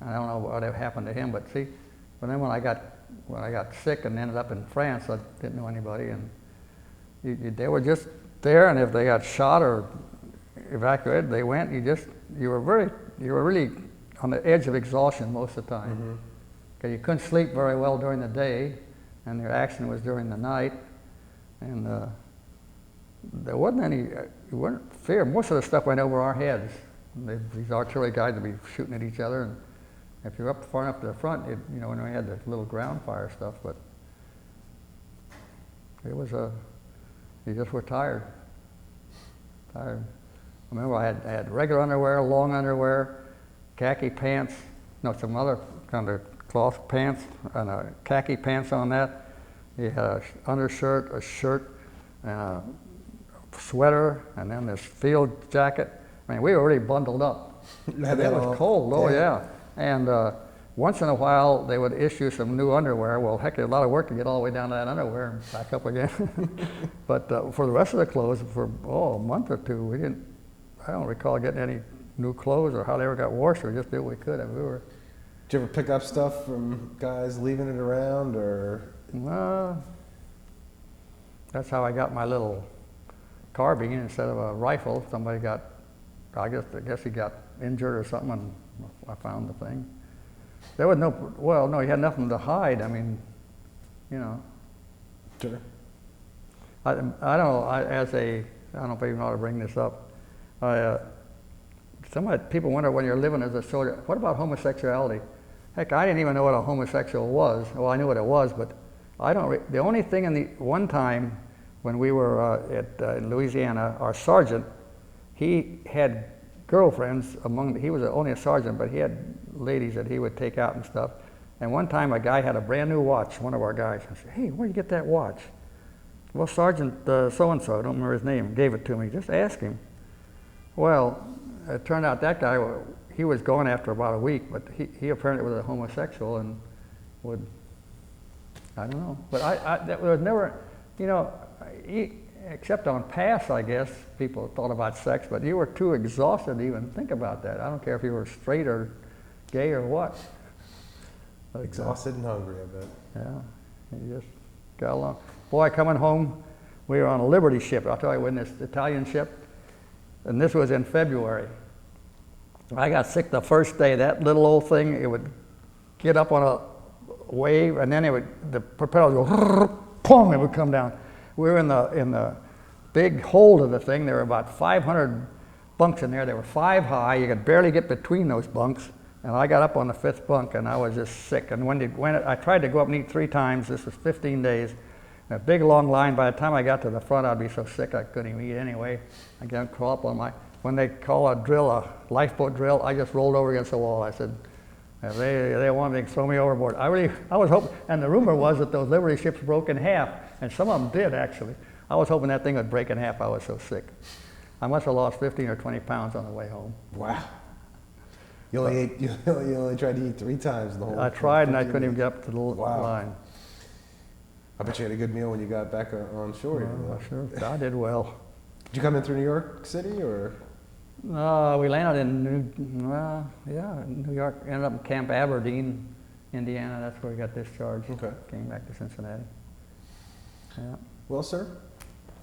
I don't know what happened to him, but see, when I got sick and ended up in France, I didn't know anybody, and They were just there, and if they got shot or evacuated, they went. You were really on the edge of exhaustion most of the time. Because you couldn't sleep very well during the day, and your action was during the night, and there wasn't any. You weren't fear. Most of the stuff went over our heads. These artillery guys would be shooting at each other, and if you're up far enough to the front, you know, when we had the little ground fire stuff, but it was you just were tired. Tired. I remember I had regular underwear, long underwear, khaki pants, some other kind of cloth pants, and khaki pants on that. You had an undershirt, a shirt, and a sweater, and then this field jacket. I mean, we were really bundled up. It was cold, yeah. And once in a while, they would issue some new underwear. Well, heck, there's a lot of work to get all the way down to that underwear and back up again. But for the rest of the clothes, for a month or two, I don't recall getting any new clothes or how they ever got washed. We just did what we could. And we were. Did you ever pick up stuff from guys leaving it around, or? That's how I got my little carbine instead of a rifle. Somebody I guess he got injured or something, and I found the thing. There was no, he had nothing to hide. I mean, you know. Sure. I don't know, I don't know if I even ought to bring this up. People wonder when you're living as a soldier, what about homosexuality? Heck, I didn't even know what a homosexual was. Well, I knew what it was, but the only thing one time when we were in Louisiana, our sergeant, he had girlfriends he was only a sergeant, but he had ladies that he would take out and stuff. And one time a guy had a brand new watch, one of our guys. I said, "Hey, where'd you get that watch?" "Well, Sergeant so-and-so, I don't remember his name, gave it to me. Just ask him." Well, it turned out that guy, he was gone after about a week, but he apparently was a homosexual and would, I don't know. But that was never, except on pass, I guess, people thought about sex, but you were too exhausted to even think about that. I don't care if you were straight or gay or what. But, exhausted and hungry, I bet. Yeah, you just got along. Boy, coming home, we were on a Liberty ship. I'll tell you, when this Italian ship, and this was in February. I got sick the first day. That little old thing, it would get up on a wave, and then the propellers would go, pong, it would come down. We were in the big hold of the thing. There were about 500 bunks in there. They were 5 high. You could barely get between those bunks. And I got up on the 5th bunk, and I was just sick. And I tried to go up and eat 3 times. This was 15 days. And a big long line. By the time I got to the front, I'd be so sick I couldn't even eat anyway. I got crawl up on when they call a lifeboat drill, I just rolled over against the wall. I said, if they want me to throw me overboard. I was hoping, and the rumor was that those Liberty ships broke in half, and some of them did actually. I was hoping that thing would break in half. I was so sick. I must have lost 15 or 20 pounds on the way home. Wow. You only tried to eat 3 times in the whole. I tried, and I couldn't even get up to the line. I bet you had a good meal when you got back on shore. Well, sure, I did well. Did you come in through New York City, or? We landed in New York. Ended up in Camp Aberdeen, Indiana. That's where we got discharged. Okay. Came back to Cincinnati. Yeah. Well, sir,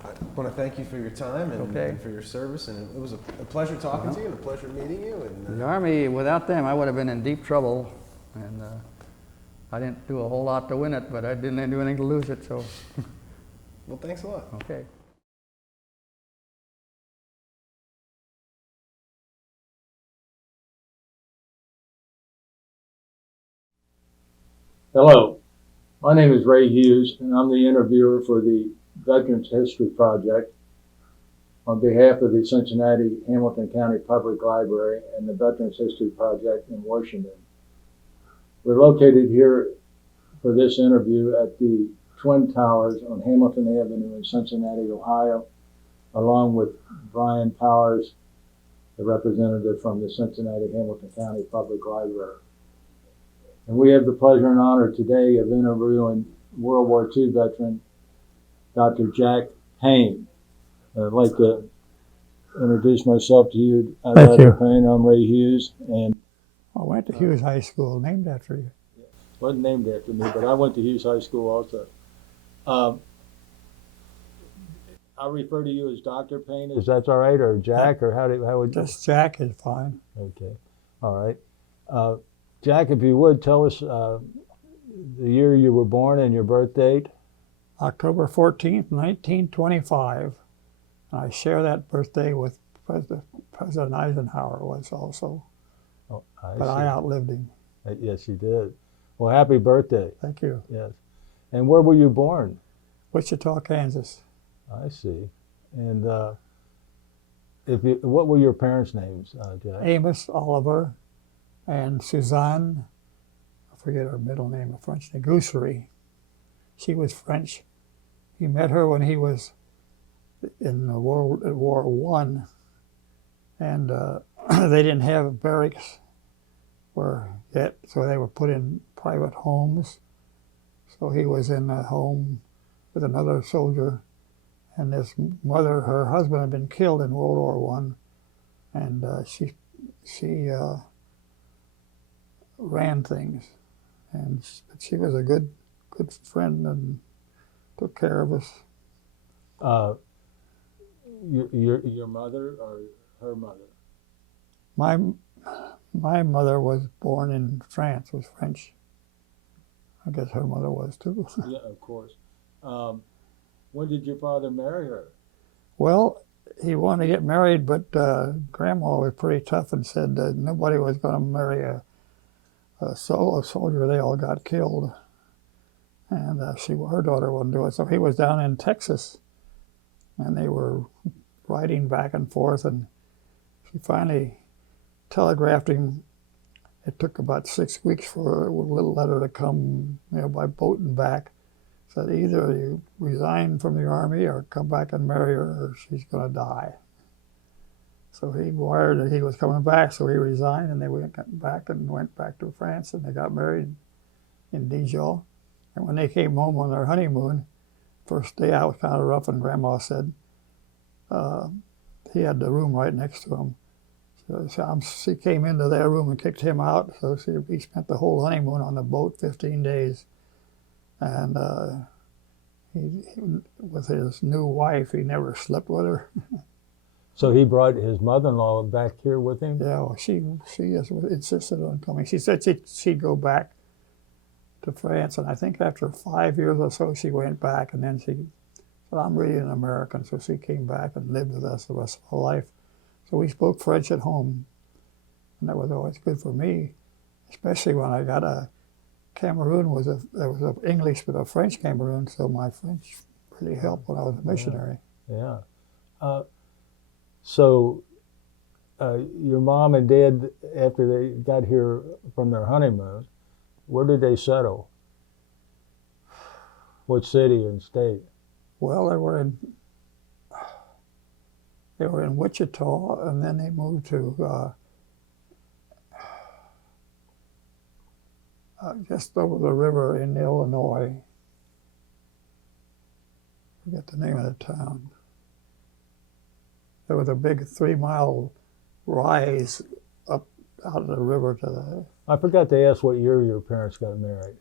I want to thank you for your time and for your service, and it was a pleasure talking to you and a pleasure meeting you. And the Army, without them, I would have been in deep trouble, and I didn't do a whole lot to win it, but I didn't do anything to lose it. So. Well, thanks a lot. Okay. Hello, my name is Ray Hughes, and I'm the interviewer for the Veterans History Project on behalf of the Cincinnati Hamilton County Public Library and the Veterans History Project in Washington. We're located here for this interview at the Twin Towers on Hamilton Avenue in Cincinnati, Ohio, along with Brian Powers, the representative from the Cincinnati Hamilton County Public Library. And we have the pleasure and honor today of interviewing World War II veteran, Dr. Jack Payne. I'd like to introduce myself to you. Dr. Payne, I'm Ray Hughes. And I went to Hughes High School, named after you. Wasn't named after me, but I went to Hughes High School also. I'll refer to you as Dr. Payne. Is that all right, or Jack, or how would you? Just Jack is fine. Okay, all right. Jack, if you would tell us the year you were born and your birth date. October 14th, 1925. And I share that birthday with President Eisenhower was also, Oh, but I outlived him. Yes, you did. Well, happy birthday. Thank you. Yes. And where were you born? Wichita, Kansas. I see. And what were your parents' names, Jack? Amos, Oliver, and Suzanne, I forget her middle name, a French name, Goussery. She was French. He met her when he was in War One, and they didn't have barracks yet, so they were put in private homes. So he was in a home with another soldier, and this mother, her husband had been killed in World War One, and she ran things, and she was a good friend and took care of us. Your mother or her mother? My mother was born in France, was French. I guess her mother was too. Yeah, of course. When did your father marry her? Well, he wanted to get married, but Grandma was pretty tough and said that nobody was going to marry a soldier. They all got killed, and her daughter wouldn't do it. So he was down in Texas, and they were riding back and forth, and she finally telegraphed him. It took about 6 weeks for a little letter to come, by boat and back. Said either you resign from the army or come back and marry her, or she's going to die. So he wired that he was coming back, so he resigned, and they went back to France, and they got married in Dijon. And when they came home on their honeymoon, first day out was kind of rough, and Grandma said he had the room right next to him. So she came into their room and kicked him out. So he spent the whole honeymoon on the boat, 15 days. And he, with his new wife, he never slept with her. So he brought his mother-in-law back here with him? Yeah, well, she insisted on coming. She said she'd go back to France, and I think after 5 years or so, she went back, and then she said, I'm really an American, so she came back and lived with us the rest of her life. So we spoke French at home, and that was always good for me, especially when I got Cameroon there was an English but a French Cameroon, so my French really helped when I was a missionary. Yeah. So your mom and dad, after they got here from their honeymoon, where did they settle? What city and state? Well, they were in Wichita, and then they moved to just over the river in Illinois. I forget the name of the town. There was a big 3-mile rise up out of the river to the... I forgot to ask what year your parents got married.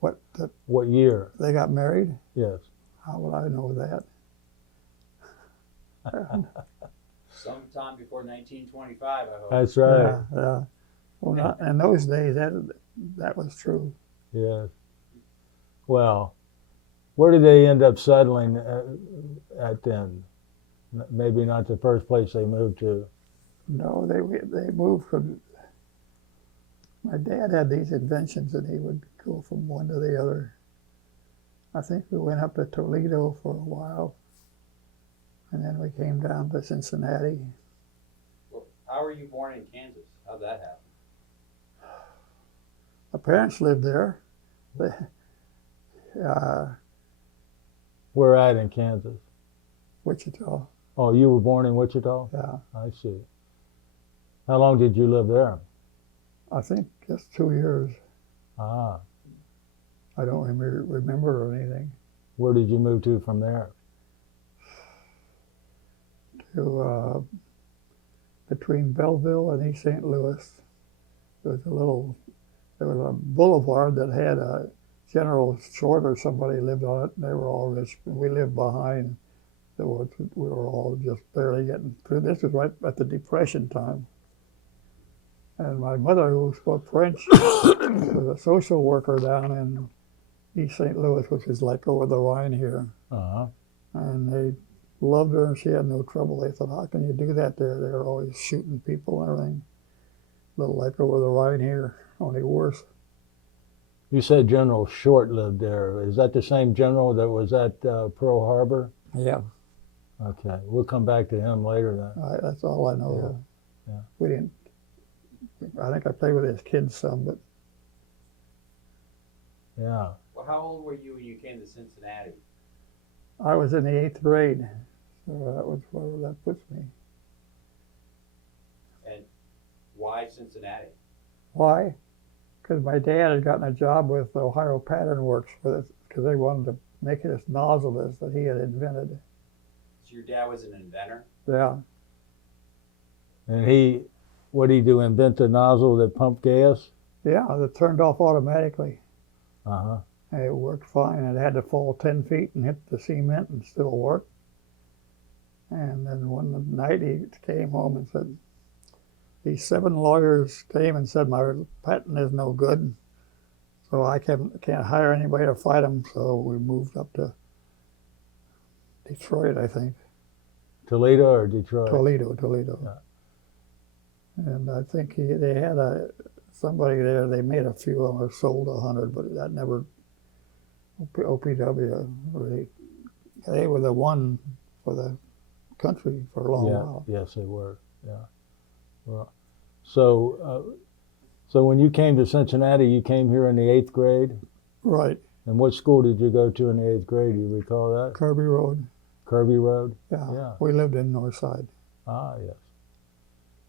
What year? They got married? Yes. How would I know that? Sometime before 1925, I hope. That's right. Yeah. Well, in those days, that was true. Yes. Well, where did they end up settling at then? Maybe not the first place they moved to. No, they moved from... My dad had these inventions, and he would go from one to the other. I think we went up to Toledo for a while, and then we came down to Cincinnati. Well, how were you born in Kansas? How'd that happen? My parents lived there. Where at in Kansas? Wichita. Oh, you were born in Wichita? Yeah. I see. How long did you live there? I think just 2 years. Ah. I don't remember or anything. Where did you move to from there? To between Belleville and East St. Louis. There was a boulevard that had a General Short or somebody lived on it. They were all rich. We lived behind we were all just barely getting through. This was right at the Depression time. And my mother, who spoke French, was a social worker down in East St. Louis, which is like over the Rhine here. Uh-huh. And they loved her, and she had no trouble. They thought, how can you do that there? They were always shooting people and everything. A little like over the Rhine here, only worse. You said General Short lived there. Is that the same general that was at Pearl Harbor? Yeah, Okay, we'll come back to him later then. that's all I know. Yeah, Of. yeah. We didn't. I think I played with his kids some, but Yeah. Well, how old were you when you came to Cincinnati? I was in the 8th grade, so that was where that puts me. And why Cincinnati? Why? Because my dad had gotten a job with Ohio Pattern Works because they wanted to make this nozzle that he had invented. So your dad was an inventor? Yeah, And what did he do, invent the nozzle that pumped gas? yeah, it turned off automatically. Uh-huh. And it worked fine. It had to fall 10 feet and hit the cement and still work. And then one night he came home and said, these 7 lawyers came and said my patent is no good, so I can't hire anybody to fight them. So we moved up to Detroit, I think. Toledo or Detroit? Toledo. Yeah. And I think they had somebody there. They made a few of them or sold 100, but that never. OPW, they were the one for the country for a long while. Yes, they were. Yeah. Well, so when you came to Cincinnati, you came here in the 8th grade. Right. And what school did you go to in the 8th grade? Do you recall that? Kirby Road. Kirby Road. Yeah. Yeah. We lived in Northside. Ah, yes.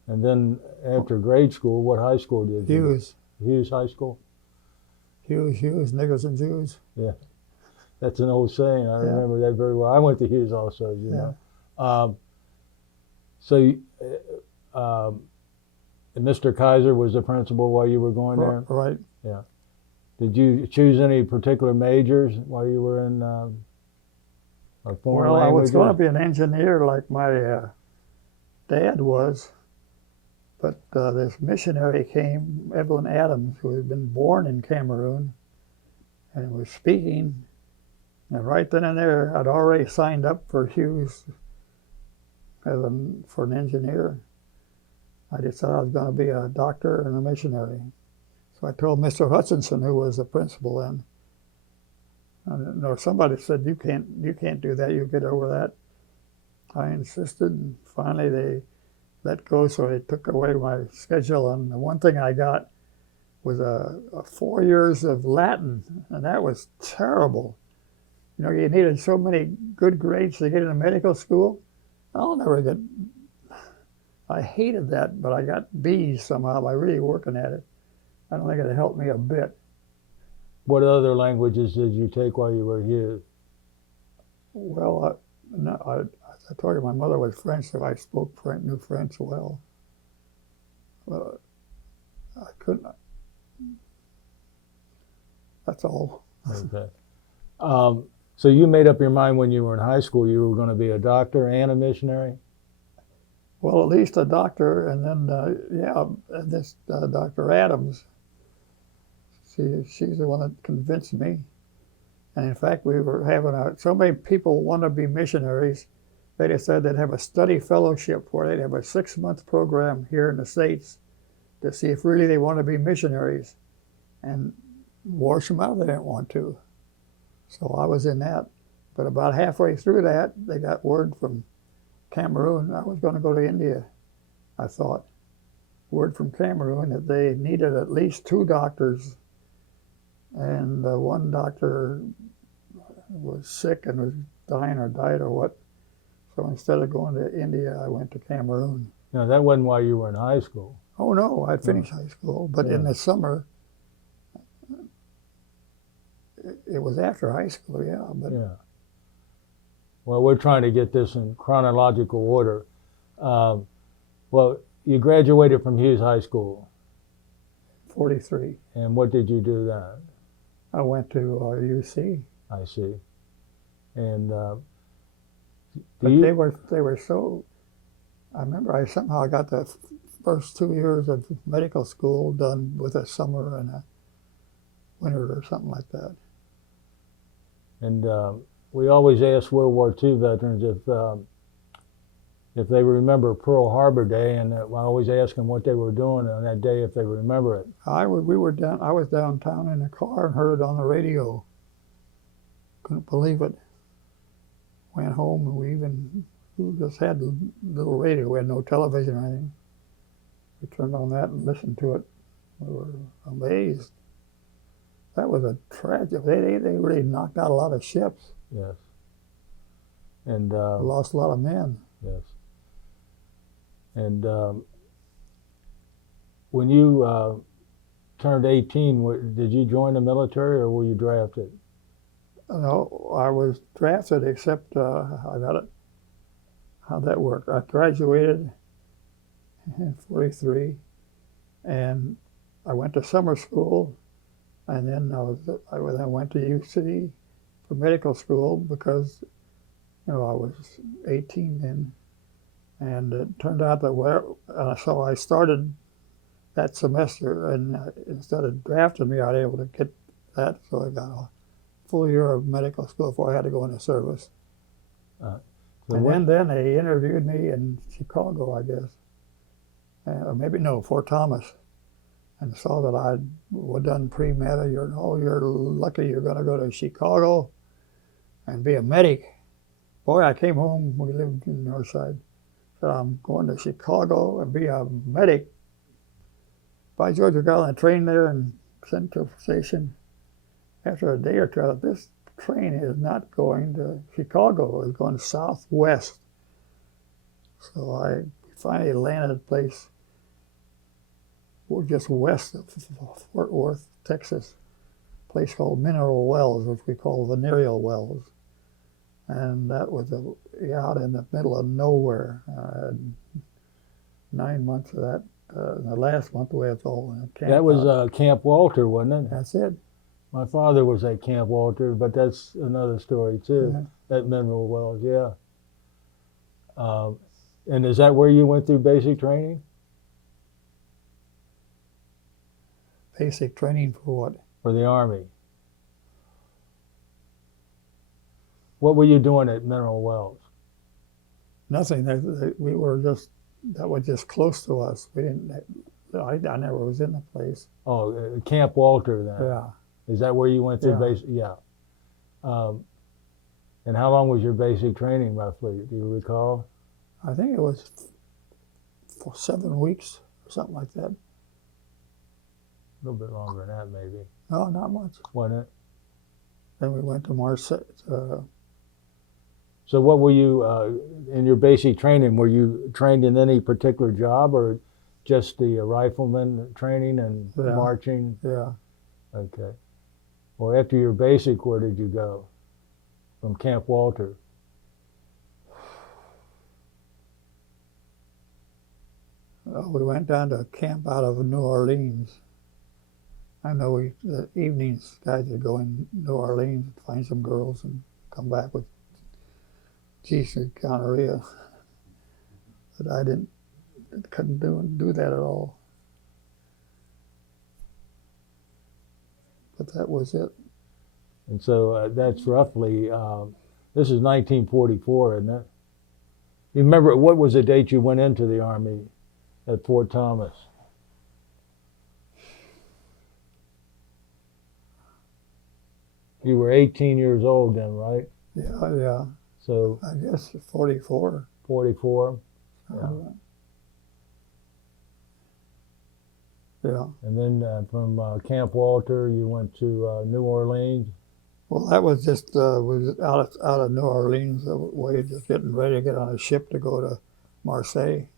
And then after grade school, what high school did you? Hughes. Hughes High School. Hughes, niggers and Jews. Yeah, that's an old saying. I remember that very well. I went to Hughes also, you know. Mr. Kaiser was the principal while you were going there? Right. Yeah. Did you choose any particular majors while you were in foreign Well, I was languages? going to be an engineer like my dad was, but this missionary came, Evelyn Adams, who had been born in Cameroon and was speaking. And right then and there, I'd already signed up for Hughes for an engineer. I decided I was going to be a doctor and a missionary. So I told Mr. Hutchinson, who was the principal then, or somebody said, you can't do that, you get over that. I insisted, and finally they let go, so they took away my schedule. And the one thing I got was a 4 years of Latin, and that was terrible. You know, you needed so many good grades to get into medical school. I'll never get. I hated that, but I got B's somehow by really working at it. I don't think it helped me a bit. What other languages did you take while you were here? Well, I told you my mother was French, so I knew French well. Well, I couldn't. That's all. Okay. So you made up your mind when you were in high school you were going to be a doctor and a missionary? Well, at least a doctor, and then this Dr. Adams. She's the one that convinced me. And in fact, we were having so many people want to be missionaries. They decided they'd have a study fellowship where they'd have a 6-month program here in the States to see if really they want to be missionaries. And wash them out, they didn't want to. So I was in that. But about halfway through that, they got word from Cameroon. I was going to go to India, I thought. Word from Cameroon that they needed at least 2 doctors. And one doctor was sick and was dying or died or what. So instead of going to India, I went to Cameroon. No, that wasn't while you were in high school. Oh no, I'd finished high school. But in the summer, it was after high school, yeah. But Yeah. Well, we're trying to get this in chronological order. Well, you graduated from Hughes High School. 43. And what did you do then? I went to UC. I see. And But you- they were so. I remember I somehow got the first 2 years of medical school done with a summer and a winter or something like that. And we always ask World War II veterans if they remember Pearl Harbor Day, and I always ask them what they were doing on that day if they remember it. I was downtown in a car and heard it on the radio. Couldn't believe it. Went home and we just had a little radio. We had no television or anything. We turned on that and listened to it. We were amazed. That was a tragedy. They really knocked out a lot of ships. Yes. And Lost a lot of men. yes. And when you turned 18, did you join the military or were you drafted? No, I was drafted, except I got it. How'd that work? I graduated in '43, and I went to summer school, and then I went to UC for medical school because, I was 18 then, and it turned out that so I started that semester, and instead of drafting me, I was able to get that, so I got a full year of medical school before I had to go into service. So And then they interviewed me in Chicago, I guess. Or maybe, no, Fort Thomas. And saw that I'd done pre-med. You're lucky you're going to go to Chicago and be a medic. Boy, I came home, we lived in the north side. Said, I'm going to Chicago and be a medic. By George, I got on a train there and sent to a station. After a day or two, I thought, this train is not going to Chicago, it's going southwest. So I finally landed at a place just west of Fort Worth, Texas, a place called Mineral Wells, which we call Venereal Wells. And that was out in the middle of nowhere. I had 9 months of that. The last month, the way it's all in camp. That was Camp Walter, wasn't it? That's it. My father was at Camp Walter, but that's another story too. At Mineral Wells, yeah. And is that where you went through basic training? Basic training for what? For the Army? What were you doing at Mineral Wells? Nothing. We were just, that was just close to us. We didn't, I never was in the place. Oh, Camp Walter then. Yeah. Is that where you went through Yeah. basic? Yeah. And how long was your basic training roughly? Do you recall? I think it was for 7 weeks or something like that. A little bit longer than that, maybe. No, not much. Wasn't it? Then we went to Marseille. So what were you, in your basic training, were you trained in any particular job or just the rifleman training and Yeah. marching? Yeah. Okay. Well, after your basic, where did you go? From Camp Walter? We went down to a camp out of New Orleans. I know the evenings guys would go in New Orleans, find some girls, and come back with G-string gonorrhea. But I couldn't do that at all. But that was it. And so that's roughly, this is 1944, isn't it? You remember, what was the date you went into the Army at Fort Thomas? You were 18 years old then, right? Yeah, yeah. So I guess 44. 44. Yeah. Yeah. And then from Camp Walter, you went to New Orleans. Well, that was just was out of New Orleans, way just getting ready to get on a ship to go to Marseille.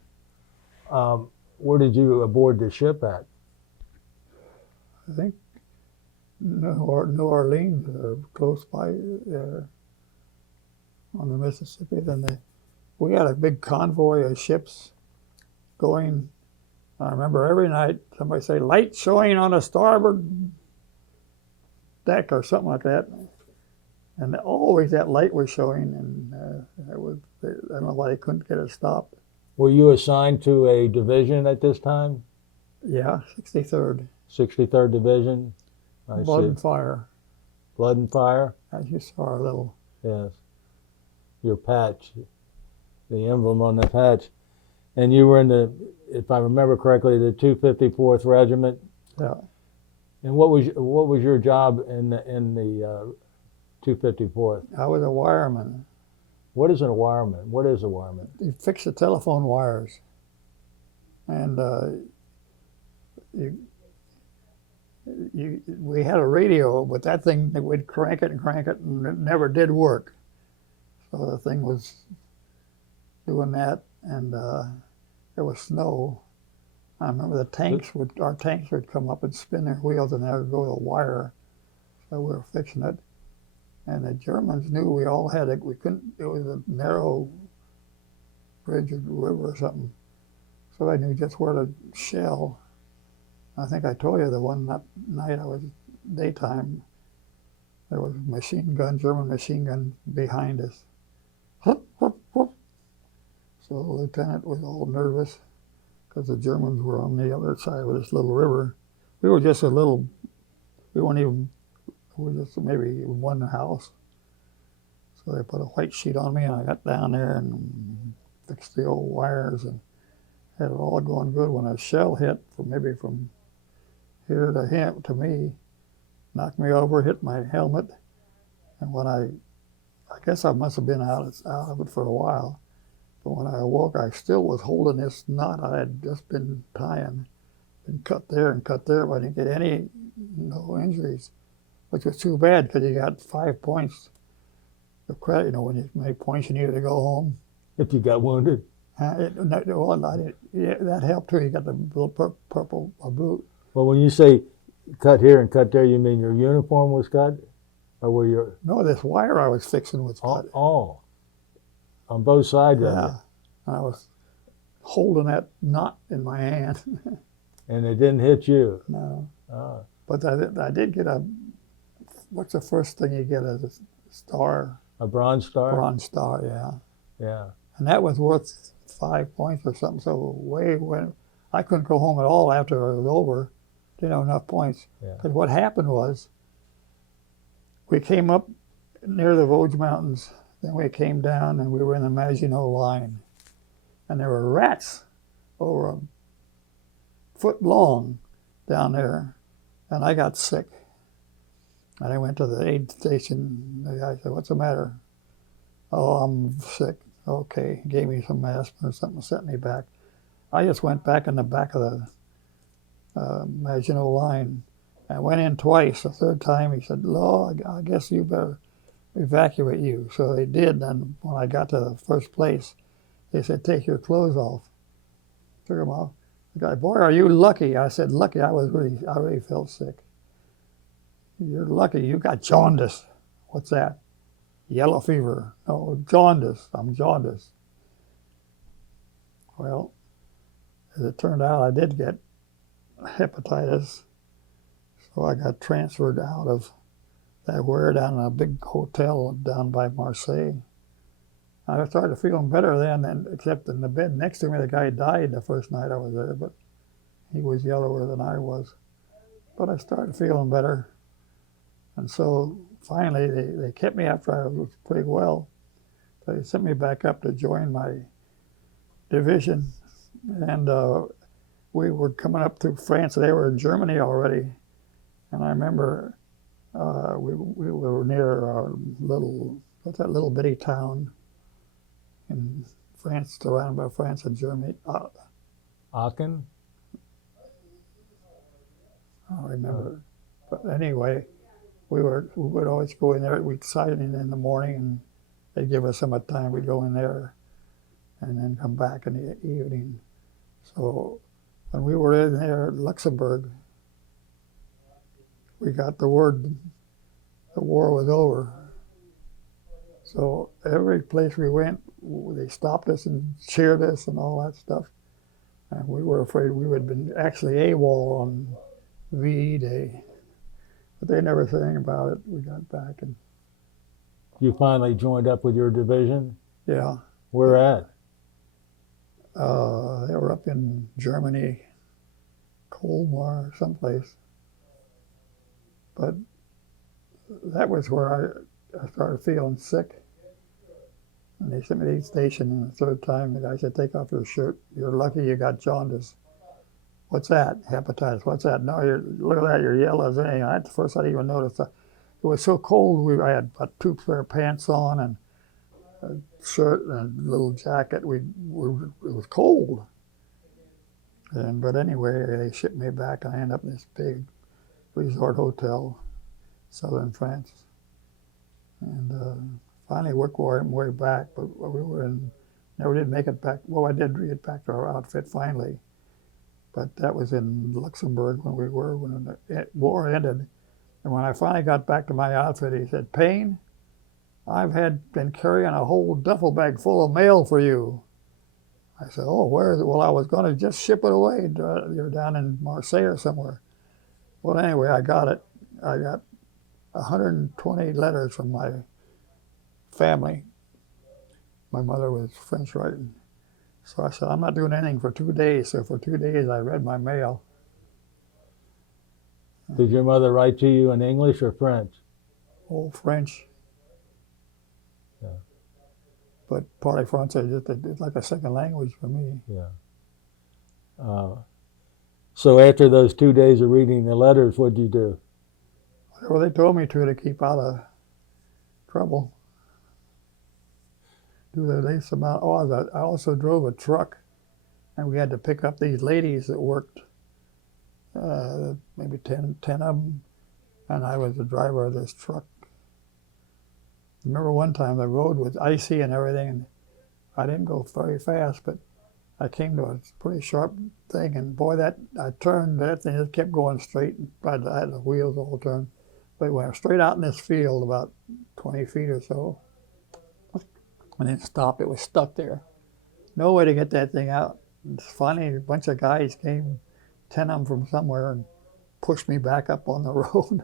Where did you aboard the ship at? I think New Orleans, close by there on the Mississippi. Then we had a big convoy of ships going. I remember every night somebody say, light showing on the starboard deck or something like that. And always that light was showing, and I don't know why they couldn't get it stopped. Were you assigned to a division at this time? Yeah, 63rd, 63rd Division? I Blood see. and Fire, Blood and Fire? as you saw our little. Yes. Your patch, the emblem on the patch. And you were in the, if I remember correctly, the 254th Regiment. Yeah, And what was your job in the 254th? I was a wireman. What is a wireman? What is a wireman? You fix the telephone wires, and we had a radio, but that thing, we'd crank it, and it never did work. So the thing was doing that, and there was snow. I remember our tanks would come up and spin their wheels, and there would go the wire. So we were fixing it, and the Germans knew we all had it. We couldn't. It was a narrow bridge or river or something, so I knew just where to shell. I think I told you the one night I was daytime. There was German machine gun behind us. So the lieutenant was all nervous because the Germans were on the other side of this little river. We were just we were just maybe one house. So they put a white sheet on me, and I got down there and fixed the old wires and had it all going good when a shell hit from here to him, to me, knocked me over, hit my helmet, and when I guess I must have been out of it for a while, but when I awoke, I still was holding this knot I had just been tying, been cut there and cut there, but I didn't get no injuries, which was too bad because you got 5 points of credit, when you make points you needed to go home. If you got wounded? That helped too. You got the little purple boot. Well, when you say cut here and cut there, you mean your uniform was cut? Or were your... No, this wire I was fixing was cut. Oh. On both sides of Yeah. it. And I was holding that knot in my hand. And it didn't hit you? No. Oh. But I did get what's the first thing you get as a star? A Bronze Star? Bronze Star, yeah. Yeah. And that was worth 5 points or something. So when I couldn't go home at all after it was over. Didn't have enough points. Yeah. But what happened was, we came up near the Vosges Mountains, then we came down and we were in the Maginot Line. And there were rats over a foot long down there. And I got sick. And I went to the aid station. The guy said, "What's the matter?" "Oh, I'm sick." "Okay." Gave me some aspirin or something, set me back. I just went back in the back of the Maginot Line. I went in twice. The third time he said, "Law, I guess you better evacuate you." So they did. And when I got to the first place, they said, "Take your clothes off." Took them off. The guy, "Boy, are you lucky?" I said, "Lucky? I really felt sick." "You're lucky. You got jaundice." "What's that?" "Yellow fever." "No, jaundice. I'm jaundice." Well, as it turned out, I did get hepatitis. So I got transferred out of that ward down in a big hotel down by Marseille. I started feeling better then, except in the bed next to me, the guy died the first night I was there, but he was yellower than I was. But I started feeling better. And so finally, they kept me after I was pretty well. They sent me back up to join my division. And we were coming up through France. They were in Germany already. And I remember we were near our what's that little bitty town in France, surrounded by France and Germany? Aachen? I don't remember. But anyway, we would always go in there. We'd sign in the morning, and they'd give us some time. We'd go in there and then come back in the evening. So when we were in there at Luxembourg, we got the word the war was over. So every place we went, they stopped us and cheered us and all that stuff. And we were afraid we would have been actually AWOL on VE Day. But they never said anything about it. We got back, and You finally joined up with your division? Yeah. Where at? They were up in Germany, Colmar, someplace. But that was where I started feeling sick. And they sent me to each station, and the third time the guy said, take off your shirt. You're lucky you got jaundice. What's that? Hepatitis. What's that? No, look at that, you're yellow as anything. That's the first I even noticed. It was so cold, I had about 2 pair of pants on and a shirt and a little jacket. It was cold. But anyway, they shipped me back. I ended up in this big resort hotel, southern France. And finally worked my way back, but never did make it back. Well, I did get back to our outfit finally, but that was in Luxembourg when the war ended. And when I finally got back to my outfit, he said, Payne, I've been carrying a whole duffel bag full of mail for you. I said, oh, where is it? Well, I was going to just ship it away. You're down in Marseille or somewhere. Well, anyway, I got it. I got 120 letters from my family. My mother was French writing. So I said, I'm not doing anything for 2 days. So for 2 days, I read my mail. Did your mother write to you in English or French? Old French. Yeah. But parler français, it's like a second language for me. Yeah. So after those 2 days of reading the letters, what'd you do? Well, they told me to keep out of trouble. Do the least amount. Oh, I also drove a truck, and we had to pick up these ladies that worked, maybe 10 of them, and I was the driver of this truck. I remember one time the road was icy and everything, and I didn't go very fast, but I came to a pretty sharp thing, and boy, I turned, that thing just kept going straight, and I had the wheels all turned. But it went straight out in this field about 20 feet or so. And it stopped, it was stuck there. No way to get that thing out. And finally, a bunch of guys came, 10 of them from somewhere, and pushed me back up on the road.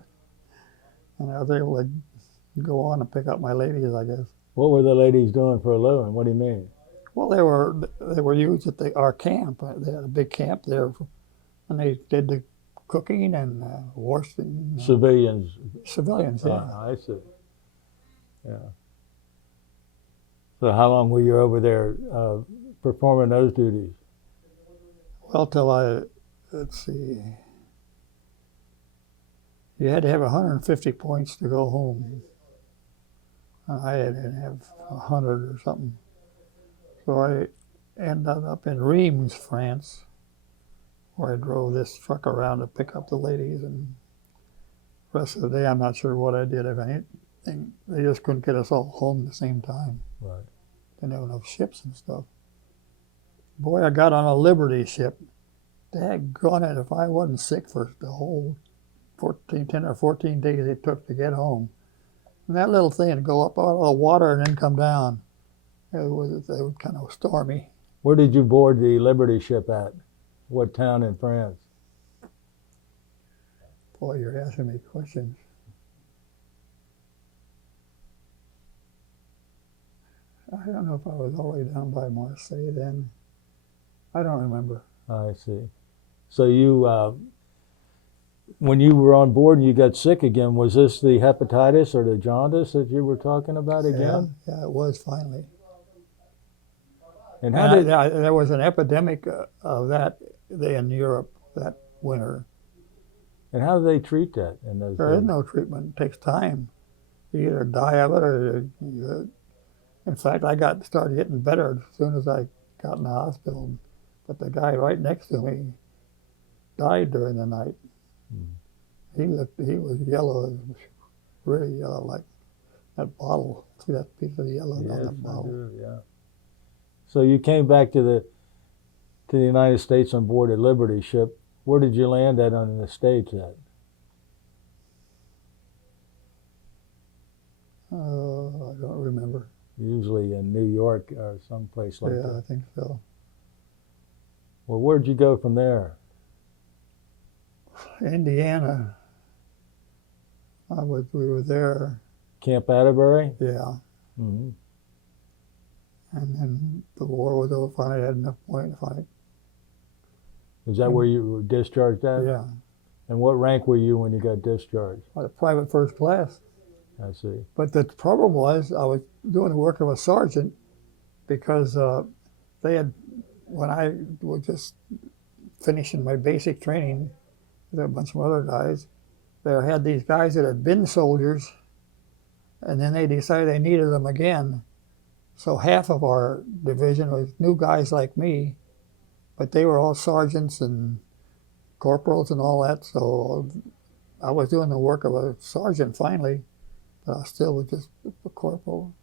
And I was able to go on and pick up my ladies, I guess. What were the ladies doing for a living? What do you mean? Well, they were used at our camp. They had a big camp there, and they did the cooking and washing. Civilians. Civilians, yeah. I see. Yeah. So how long were you over there performing those duties? Well, let's see. You had to have 150 points to go home. I didn't have 100 or something. So I ended up in Reims, France, where I drove this truck around to pick up the ladies, and the rest of the day I'm not sure what I did, if anything. They just couldn't get us all home at the same time. Right. Didn't have enough ships and stuff. Boy, I got on a Liberty ship. Daggone it, if I wasn't sick for the whole 10 or 14 days it took to get home. And that little thing would go up out of the water and then come down. It was kind of stormy. Where did you board the Liberty ship at? What town in France? Boy, you're asking me questions. I don't know if I was all the way down by Marseille then. I don't remember. I see. So you, when you were on board and you got sick again, was this the hepatitis or the jaundice that you were talking about again? Yeah, it was finally. And there was an epidemic of that in Europe that winter. And how do they treat that in those There is days? no treatment. It takes time. You either die of it or in fact, I started getting better as soon as I got in the hospital. But the guy right next to me died during the night. He was yellow, really yellow, like that bottle. See that piece of yellow on that bottle? I do, yeah. So you came back to the United States on board a Liberty ship. Where did you land at on the States at? I don't remember. Usually in New York or someplace like Yeah, that. I think so. Well, where'd you go from there? Indiana. We were there. Camp Atterbury? Yeah. Hmm. And then the war was over. Finally, I had enough point to fight. Is that where you were discharged at? Yeah. And what rank were you when you got discharged? I was a private first class. I see. But the problem was I was doing the work of a sergeant because they had, when I was just finishing my basic training with a bunch of other guys, they had these guys that had been soldiers, and then they decided they needed them again. So half of our division was new guys like me, but they were all sergeants and corporals and all that. So I was doing the work of a sergeant finally, but I still was just a corporal.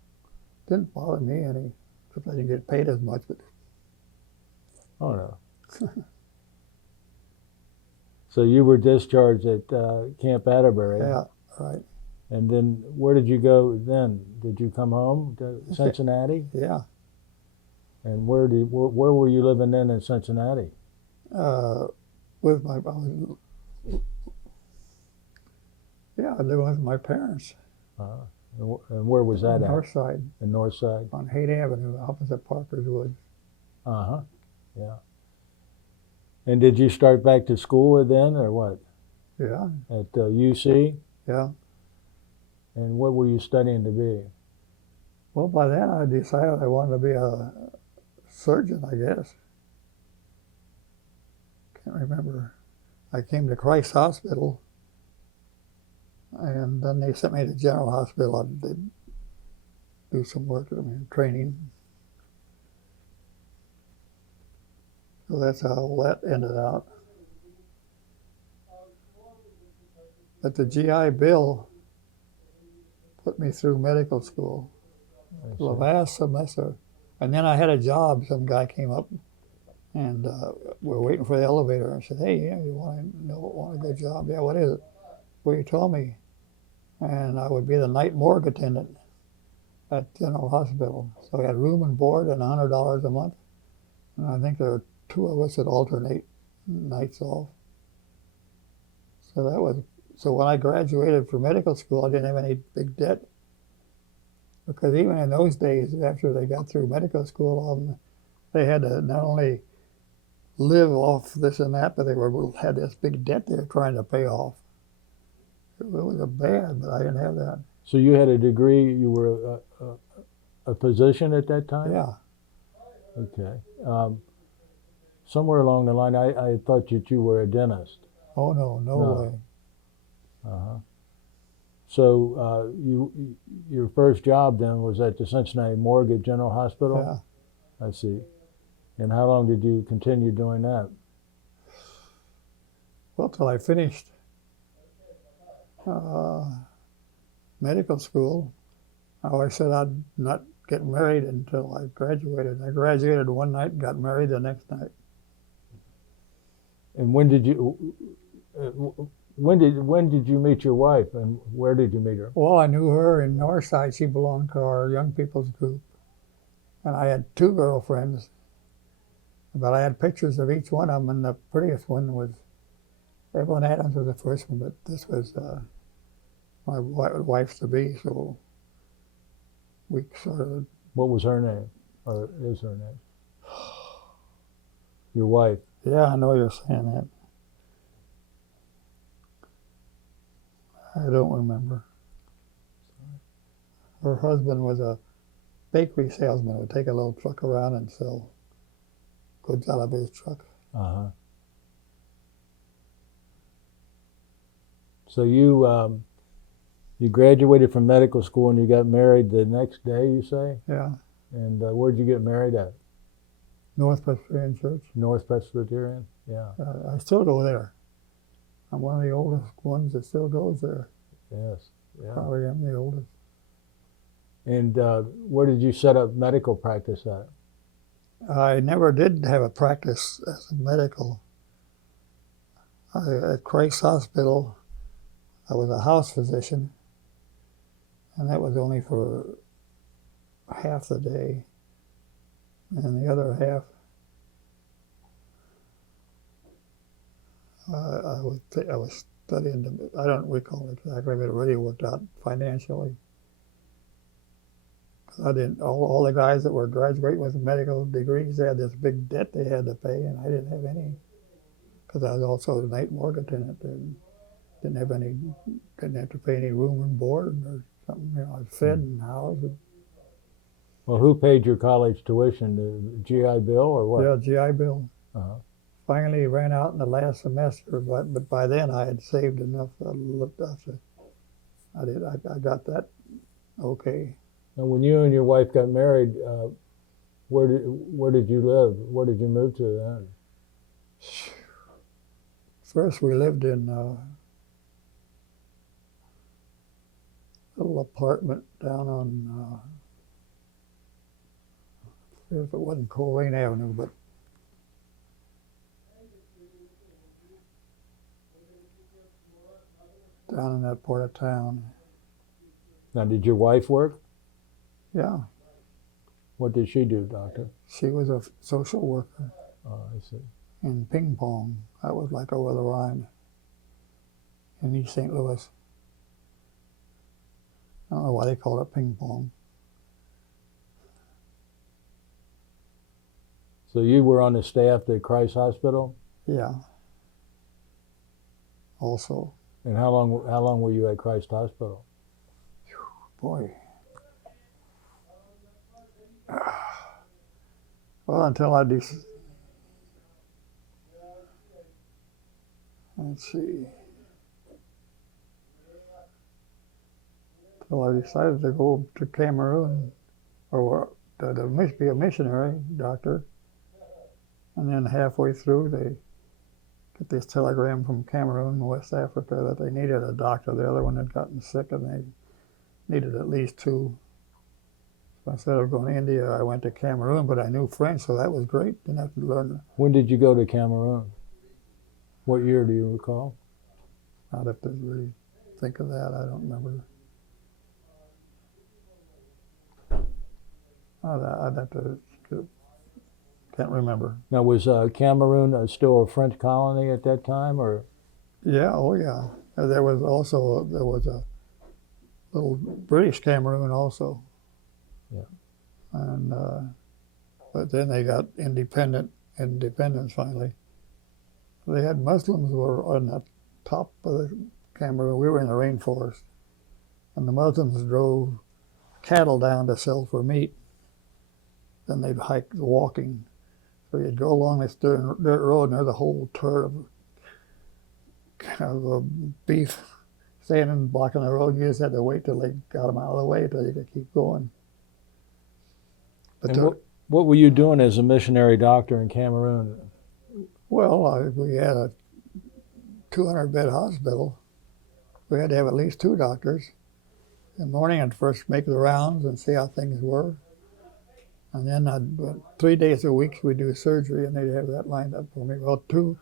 Didn't bother me any, because I didn't get paid as much. But Oh, no. So you were discharged at Camp Atterbury. yeah, right, And then where did you go then? Did you come home to Cincinnati? yeah. And where were you living then in Cincinnati? With my, I lived with my parents And where was on that the at? north side, The north side? on Haight Avenue, opposite Parker's Woods. Uh-huh, yeah. And did you start back to school then, or what? Yeah, At UC? yeah. And what were you studying to be? Well, by then I decided I wanted to be a surgeon, I guess. Can't remember. I came to Christ Hospital, and then they sent me to General Hospital. I did do some work, training. So that's how that ended out. But the GI Bill put me through medical school I the see. last semester. And then I had a job. Some guy came up, and we were waiting for the elevator. I said, "Hey, yeah, you want a good job? Yeah, what is it?" Well, you told me. And I would be the night morgue attendant at General Hospital. So I had room and board and $100 a month. And I think there were 2 of us that alternate nights off. So when I graduated from medical school, I didn't have any big debt. Because even in those days, after they got through medical school, they had to not only live off this and that, but they had this big debt they were trying to pay off. It was bad, but I didn't have that. So you had a degree, you were a physician at that time? Yeah. Okay. Somewhere along the line, I thought that you were a dentist. Oh, no No. way. Uh-huh. So your first job then was at the Cincinnati Morgue at General Hospital? Yeah. I see. And how long did you continue doing that? Well, till I finished medical school. I always said I'd not get married until I graduated. I graduated one night and got married the next night. And when did you meet your wife, and where did you meet her? Well, I knew her in Northside. She belonged to our young people's group. And I had 2 girlfriends, but I had pictures of each one of them, and the prettiest one was Evelyn Adams was the first one, but this was my wife-to-be, so we sort of... What was her name, or is her name? Your wife. Yeah, I know you're saying that. I don't remember. Her husband was a bakery salesman who would take a little truck around and sell goods out of his truck. Uh-huh. So you graduated from medical school and you got married the next day, you say? Yeah, And where'd you get married at? North Presbyterian Church. North Presbyterian? Yeah. I still go there. I'm one of the oldest ones that still goes there. Yes. Yeah. Probably am the oldest. And where did you set up medical practice at? I never did have a practice as a medical. At Christ Hospital, I was a house physician, and that was only for half the day. And the other half, I was studying. I don't recall exactly, but it really worked out financially. I didn't. All the guys that were graduating with medical degrees, they had this big debt they had to pay, and I didn't have any because I was also a night morgue attendant and didn't have any, didn't have to pay any room and board or something. You know, I was fed and housed. Well, who paid your college tuition? The GI Bill or what? Yeah, GI Bill. Uh-huh. Finally ran out in the last semester, but by then I had saved enough. I got that okay. And when you and your wife got married, where did you live? Where did you move to then? First, we lived in a little apartment down on, if it wasn't Coleraine Avenue, but down in that part of town. Now, did your wife work? Yeah, What did she do, doctor? she was a social worker Oh, I see. in ping pong. That was like over the Rhine in East St. Louis. I don't know why they call it ping pong. So you were on the staff at Christ Hospital, Yeah. Also, and how long were you at Christ Hospital? boy. Well, until I let's see. Until I decided to go to Cameroon, or to be a missionary doctor. And then halfway through, they get this telegram from Cameroon, West Africa, that they needed a doctor. The other one had gotten sick, and they needed at least two. So instead of going to India, I went to Cameroon, but I knew French, so that was great. Didn't have to learn. When did you go to Cameroon? What year do you recall? I'd have to really think of that. I don't remember. I'd have to. Can't remember. Now, was Cameroon still a French colony at that time, or? Yeah, oh yeah. There was a little British Cameroon also. Yeah. And but then they got independence finally. They had Muslims were on the top of the Cameroon. We were in the rainforest, and the Muslims drove cattle down to sell for meat. Then they'd hike walking. So you'd go along this dirt road, and there's a whole turd of beef standing blocking the road. You just had to wait till they got them out of the way till you could keep going. But And what were you doing as a missionary doctor in Cameroon? well, we had a 200-bed hospital. We had to have at least two doctors. In the morning, I'd first make the rounds and see how things were. And then 3 days a week we'd do surgery, and they'd have that lined up for me. Well, 2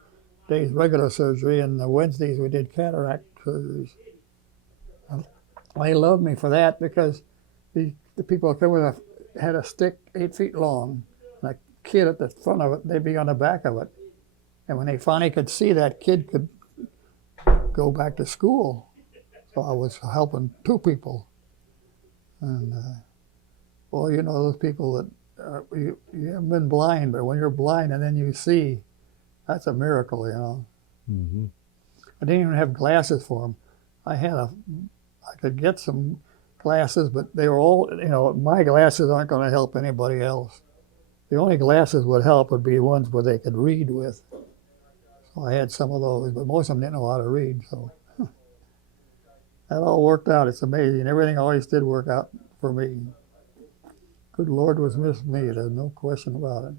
days regular surgery, and the Wednesdays we did cataract surgeries. And they loved me for that because the people had a stick 8 feet long, and a kid at the front of it, they'd be on the back of it. And when they finally could see that kid could go back to school, so I was helping two people. And well, you know, those people that you haven't been blind, but when you're blind and then you see, that's a miracle, you know. Mm-hmm. I didn't even have glasses for them. I could get some glasses, but they were all, you know, my glasses aren't going to help anybody else. The only glasses would help would be ones where they could read with. So I had some of those, but most of them didn't know how to read, so that all worked out. It's amazing. Everything always did work out for me. Good Lord was with me. There's no question about it.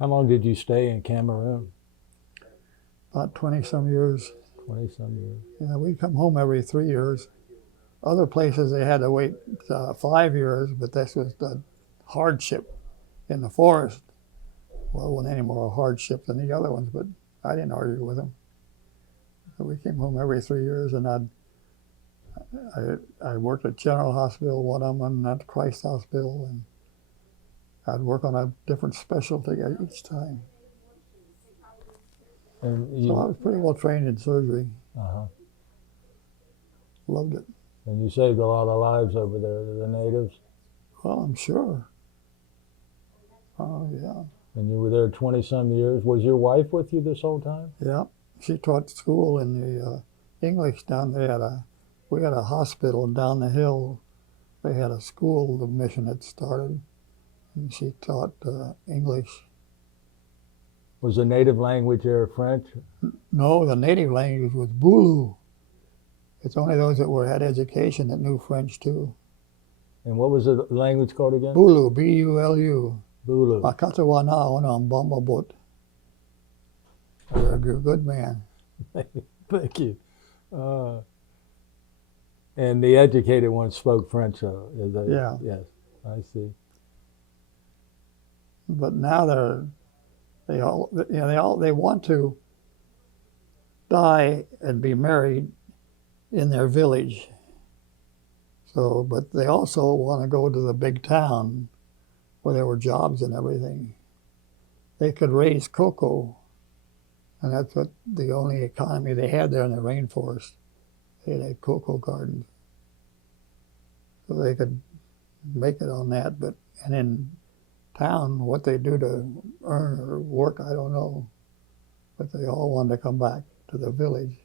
How long did you stay in Cameroon? About 20-some years. 20-some years. Yeah, we'd come home every 3 years. Other places they had to wait 5 years, but this was the hardship in the forest. Well, it wasn't any more a hardship than the other ones, but I didn't argue with them. So we came home every 3 years, and I worked at General Hospital, one of them, and at Christ Hospital, and I'd work on a different specialty each time. And you, So I was pretty well trained in surgery. uh-huh. Loved it. And you saved a lot of lives over there to the natives. Well, I'm sure. Oh, yeah. And you were there 20-some years. Was your wife with you this whole time? Yeah. She taught school in the English down there. We had a hospital down the hill. They had a school the mission had started, and she taught English. Was the native language there French? No, the native language was Bulu. It's only those that had education that knew French too. And what was the language called again? Bulu, B-U-L-U. Bulu. Makatawana on Bombabut. You're a good man. Thank you. And the educated ones spoke French, Yeah. Yes, I see. But now they want to die and be married in their village. So, but they also want to go to the big town where there were jobs and everything. They could raise cocoa, and that's what the only economy they had there in the rainforest. They had cocoa gardens. So they could make it on that, and in town, what they do to earn or work, I don't know. But they all wanted to come back to the village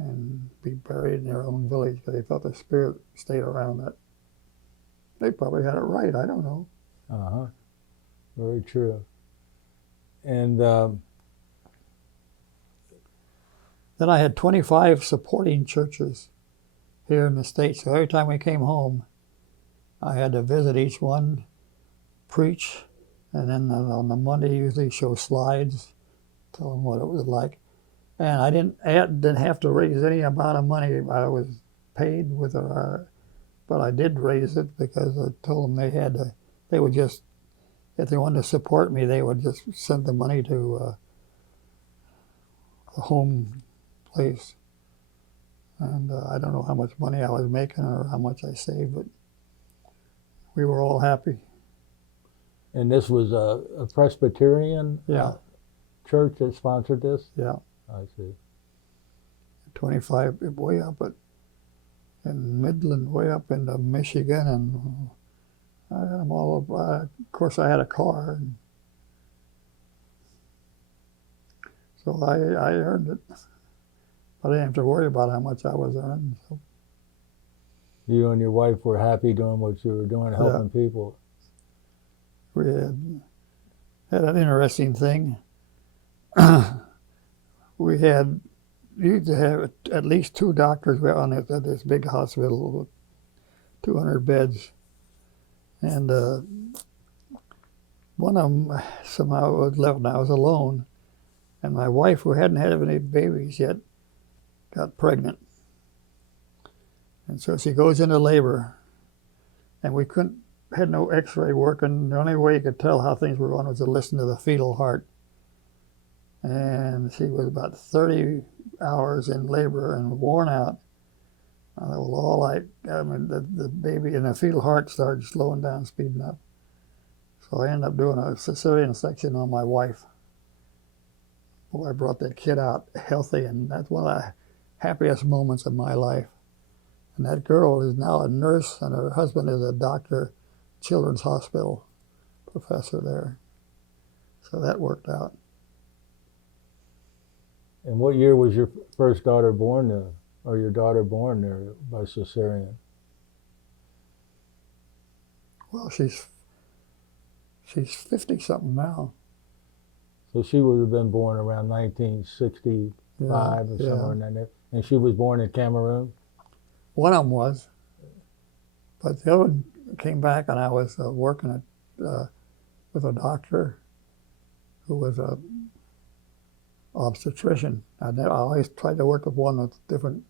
and be buried in their own village because they thought the spirit stayed around that. They probably had it right, I don't know. Uh-huh. Very true. And Then I had 25 supporting churches here in the States. So every time we came home, I had to visit each one, preach, and then on the Monday usually show slides, tell them what it was like. And I didn't have to raise any amount of money. I was paid with but I did raise it because I told them they would just, if they wanted to support me, they would just send the money to the home place. And I don't know how much money I was making or how much I saved, but we were all happy. and this was a Presbyterian church that sponsored this? Yeah. I see. 25 way up in Midland, way up into Michigan, and I'm all of course I had a car, and so I earned it, but I didn't have to worry about how much I was earning. So. You and your wife were happy doing what you were doing, helping people. We had an interesting thing. We used to have at least 2 doctors on it at this big hospital with 200 beds. And one of them somehow was left, and I was alone. And my wife, who hadn't had any babies yet, got pregnant. And so she goes into labor, and we had no x-ray working. The only way you could tell how things were going was to listen to the fetal heart. And she was about 30 hours in labor and worn out. The baby and the fetal heart started slowing down, speeding up. So I ended up doing a cesarean section on my wife. Boy, I brought that kid out healthy, and that's one of the happiest moments of my life. And that girl is now a nurse, and her husband is a doctor, Children's Hospital professor there. So that worked out. And what year was your first daughter born there, or your daughter born there by cesarean? Well, she's 50-something now. So she would have been born around 1965 or somewhere in that. And she was born in Cameroon? One of them was. But the other one came back, and I was working with a doctor who was a obstetrician. I always tried to work with one that's different.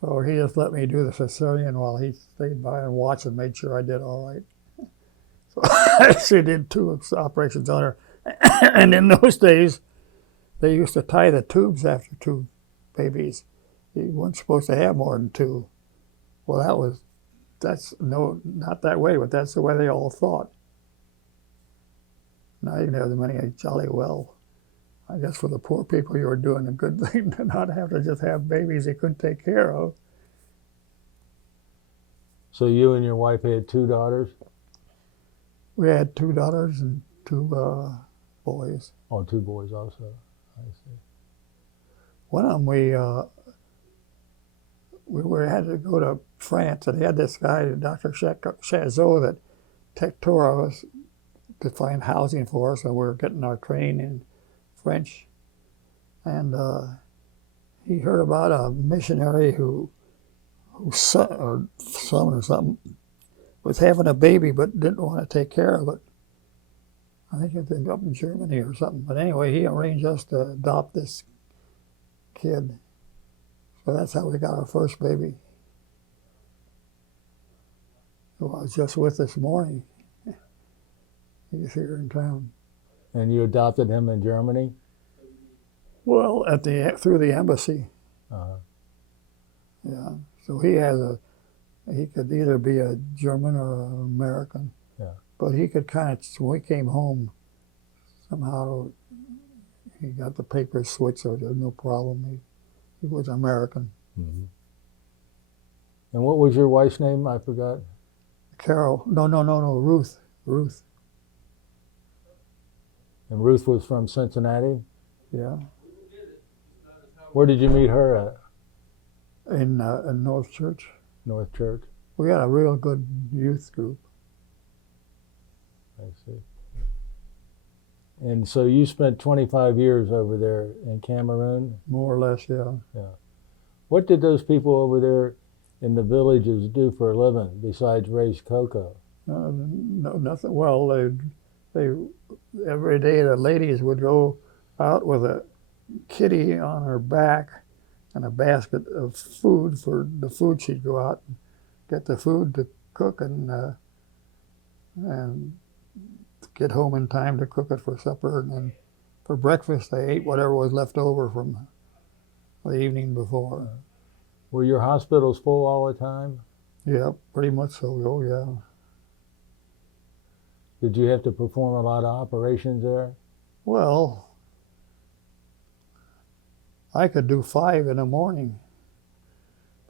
So he just let me do the cesarean while he stayed by and watched and made sure I did all right. So she did 2 operations on her. And in those days, they used to tie the tubes after 2 babies. You weren't supposed to have more than 2. Well, that's not that way, but that's the way they all thought. Now you can have as many as jolly well. I guess for the poor people, you were doing a good thing to not have to just have babies they couldn't take care of. So you and your wife had 2 daughters? We had 2 daughters and 2 boys. Oh, 2 boys also. I see. One of them had to go to France, and they had this guy, Dr. Chazot, that took tour of us to find housing for us, and we were getting our training in French. And he heard about a missionary whose son or something was having a baby but didn't want to take care of it. I think it was up in Germany or something. But anyway, he arranged us to adopt this kid. So that's how we got our first baby, who I was just with this morning. He's here in town. And you adopted him in Germany? Well, through the embassy. Uh-huh. Yeah. So he could either be a German or an American. Yeah. But he could kind of, when we came home, somehow he got the papers switched, so there's no problem. He was American. Mm-hmm. And what was your wife's name? I forgot. Carol, no, Ruth. And Ruth was from Cincinnati? Yeah. Where did you meet her at? In North Church. North Church? We had a real good youth group. I see. And so you spent 25 years over there in Cameroon? More or less, yeah. Yeah. What did those people over there in the villages do for a living besides raise cocoa? No, nothing. Well, they every day the ladies would go out with a kitty on her back and a basket of food for the food. She'd go out and get the food to cook and get home in time to cook it for supper. And then for breakfast, they ate whatever was left over from the evening before. Were your hospitals full all the time? Yeah, pretty much so. Oh, yeah. Did you have to perform a lot of operations there? Well, I could do 5 in the morning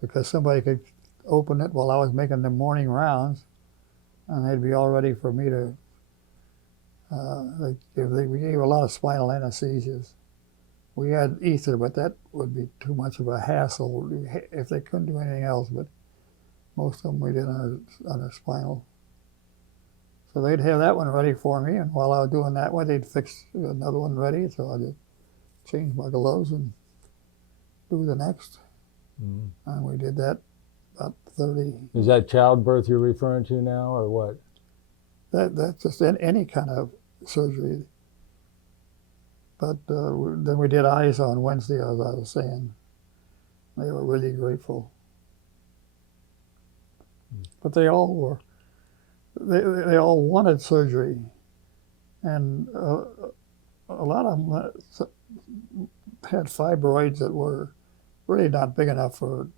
because somebody could open it while I was making the morning rounds, and they'd be all ready for me to. We gave a lot of spinal anesthesias. We had ether, but that would be too much of a hassle if they couldn't do anything else. But most of them we did on a spinal. So they'd have that one ready for me, and while I was doing that one, they'd fix another one ready. So I just change my gloves and do the next. Mm-hmm. And we did that about 30. Is that childbirth you're referring to now, or what? That's just any kind of surgery. But then we did eyes on Wednesday, as I was saying. They were really grateful. But they all were. They all wanted surgery, and a lot of them had fibroids that were really not big enough for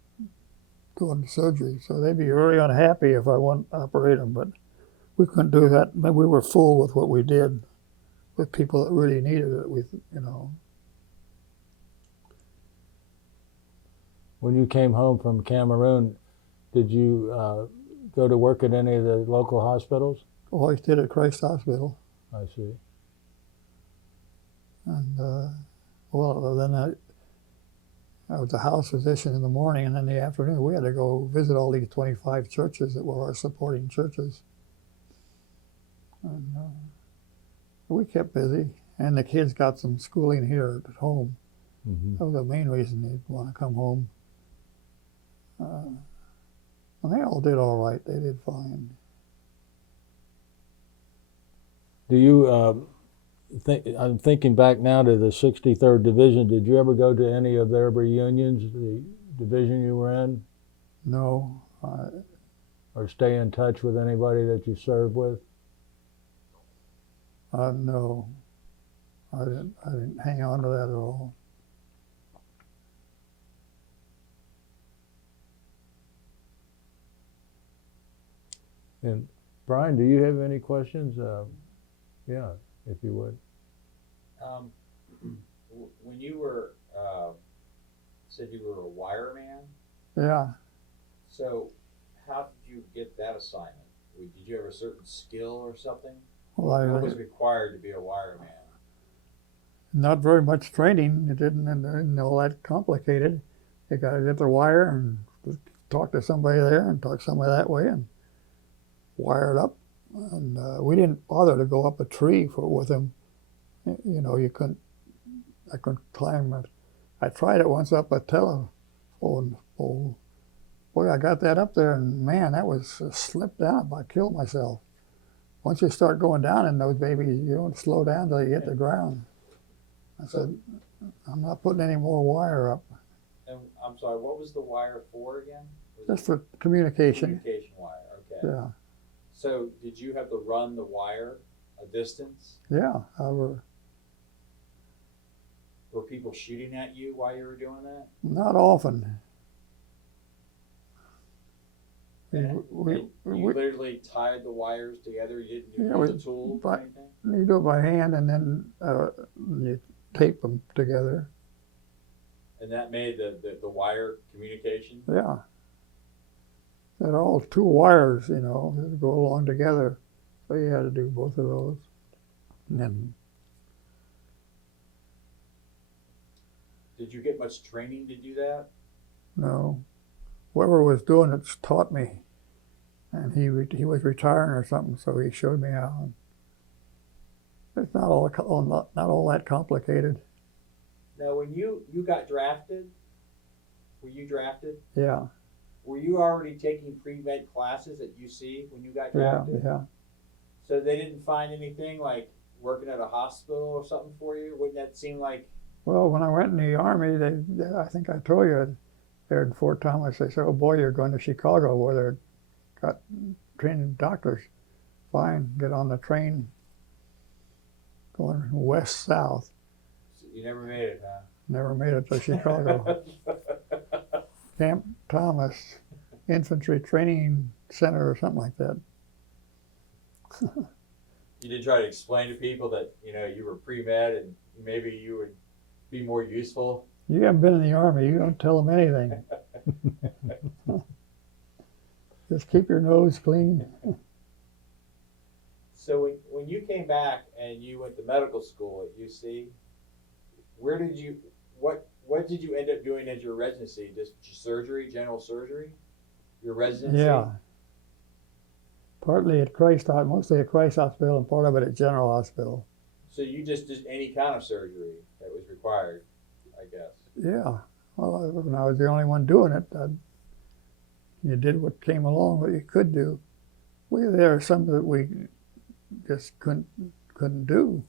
doing surgery. So they'd be very unhappy if I wouldn't operate them, but we couldn't do that. We were full with what we did with people that really needed it. When you came home from Cameroon, did you go to work at any of the local hospitals? Always did at Christ Hospital. I see. And then I was a house physician in the morning, and in the afternoon we had to go visit all these 25 churches that were our supporting churches. And we kept busy, and the kids got some schooling here at home. Mm-hmm. That was the main reason they'd want to come home. And they all did all right. They did fine. Do you I'm thinking back now to the 63rd Division. Did you ever go to any of their reunions, the division you were in? No. Or stay in touch with anybody that you served with? No. I didn't hang on to that at all. And Brian, do you have any questions? Yeah, if you would. When you were said you were a wireman, Yeah. so how did you get that assignment? Did you have a certain skill or something? Well, What was required to be a wireman? not very much training. It didn't all that complicated. You got to get the wire and talk to somebody there and talk to somebody that way and wire it up. And we didn't bother to go up a tree with him. You know, I couldn't climb it. I tried it once up a telephone pole. Boy, I got that up there, and man, that was slipped down. I killed myself. Once you start going down in those babies, you don't slow down till you hit the ground. I said, I'm not putting any more wire up. And I'm sorry, what was the wire for again? Just for communication. Communication wire, okay. Yeah, So did you have to run the wire a distance? yeah. Were people shooting at you while you were doing that? Not often. And We you literally tied the wires together. You didn't Yeah, use a tool or anything? you do it by hand, and then you tape them together. And that made the wire communication? Yeah. They're all two wires, you know, that go along together. So you had to do both of those. And then, Did you get much training to do that? no, whoever was doing it taught me. And he was retiring or something, so he showed me how. It's not all that complicated. Now, when you got drafted, were you drafted? Yeah, Were you already taking pre-med classes at UC when you got yeah, drafted? yeah. So they didn't find anything like working at a hospital or something for you? Wouldn't that seem like? Well, when I went in the Army, I think I told you, there in Fort Thomas, they said, oh boy, you're going to Chicago where they're got training doctors. Fine, get on the train going west-south. You never made it, huh? Never made it to Chicago. Camp Thomas Infantry Training Center or something like that. You did try to explain to people that, you know, you were pre-med and maybe you would be more useful. You haven't been in the Army, you don't tell them anything. Just keep your nose clean. So when you came back and you went to medical school at UC, what did you end up doing as your residency? Just surgery, general surgery? Your residency? Yeah. Partly at Christ, mostly at Christ Hospital, and part of it at General Hospital. So you just did any kind of surgery that was required, I guess. Yeah. Well, when I was the only one doing it, you did what came along, what you could do. There are some that we just couldn't do.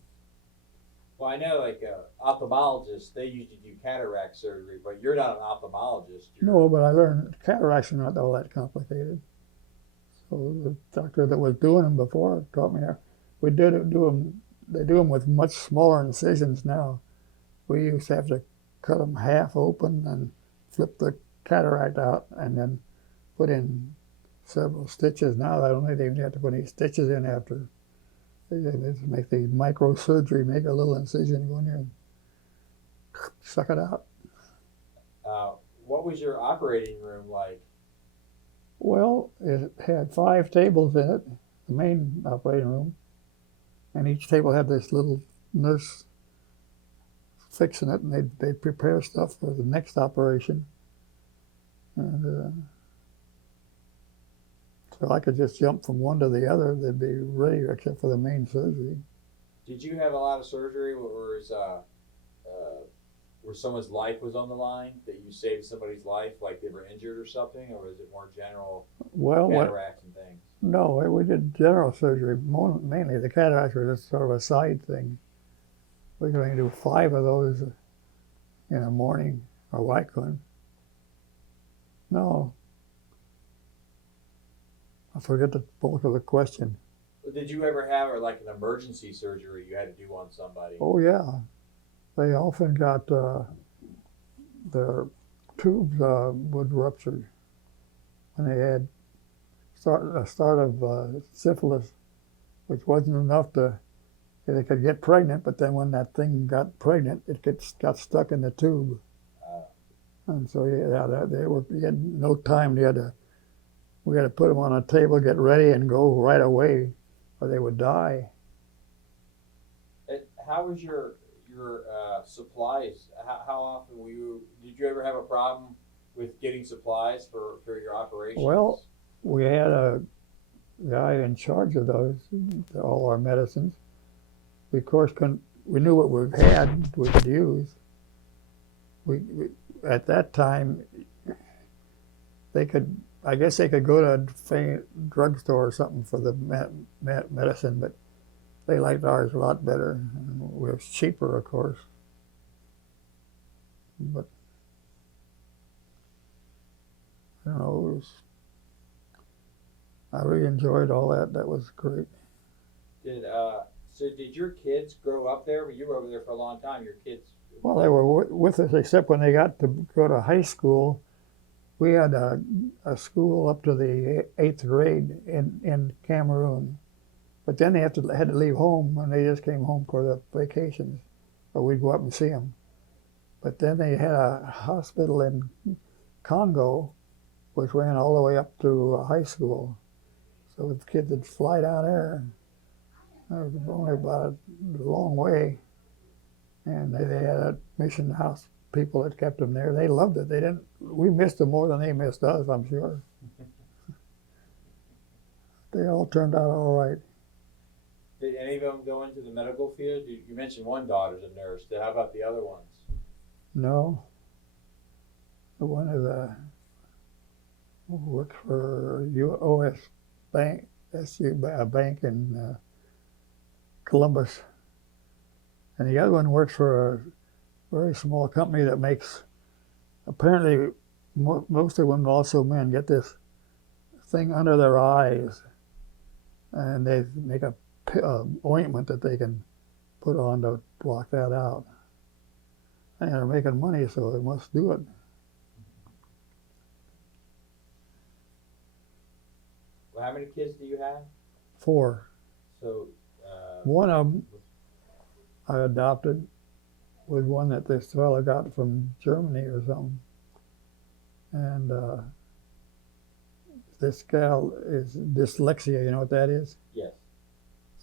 Well, I know, like ophthalmologists, they usually do cataract surgery, but you're not an ophthalmologist. No, but I learned cataracts are not all that complicated. So the doctor that was doing them before taught me how. We did do them. They do them with much smaller incisions now. We used to have to cut them half open and flip the cataract out, and then put in several stitches. Now I don't think they even have to put any stitches in after. They just make the microsurgery, make a little incision, go in there and suck it out. What was your operating room like? Well, it had 5 tables in it, the main operating room, and each table had this little nurse fixing it, and they'd prepare stuff for the next operation. And so I could just jump from one to the other. They'd be ready except for the main surgery. Did you have a lot of surgery where someone's life was on the line, that you saved somebody's life, like they were injured or something, or was it more general cataracts and things? No, we did general surgery, mainly. The cataracts were just sort of a side thing. We could only do 5 of those in a morning, or I couldn't. No. I forget the bulk of the question. Did you ever have like an emergency surgery you had to do on somebody? Oh, yeah. They often got their tubes would rupture when they had a start of syphilis, which wasn't enough they could get pregnant, but then when that thing got pregnant, it got stuck in the tube. And so, yeah, you had no time. You had to we had to put them on a table, get ready, and go right away, or they would die. How was your supplies? How often did you ever have a problem with getting supplies for your operations? Well, we had a guy in charge of those, all our medicines. We, of course, we knew what we had, we could use. We at that time, I guess they could go to a drugstore or something for the medicine, but they liked ours a lot better. And it was cheaper, of course. But I don't know, I really enjoyed all that. That was great. So did your kids grow up there? You were over there for a long time. Your kids. Well, they were with us, except when they got to go to high school. We had a school up to the 8th grade in Cameroon, but then they had to leave home, and they just came home for the vacations, or we'd go up and see them. But then they had a hospital in Congo, which ran all the way up to high school. So the kids would fly down there. It was only about a long way. And they had a mission house people that kept them there. They loved it. We missed them more than they missed us, I'm sure. They all turned out all right. Did any of them go into the medical field? You mentioned one daughter's a nurse. How about the other ones? No. The one is worked for OS Bank, a bank in Columbus. And the other one works for a very small company that makes, apparently most of them, also men, get this thing under their eyes, and they make a ointment that they can put on to block that out. And they're making money, so they must do it. Well, how many kids do you have? 4. So. One of them I adopted was one that this fellow got from Germany or something. And this gal is dyslexia, you know what that is? Yes.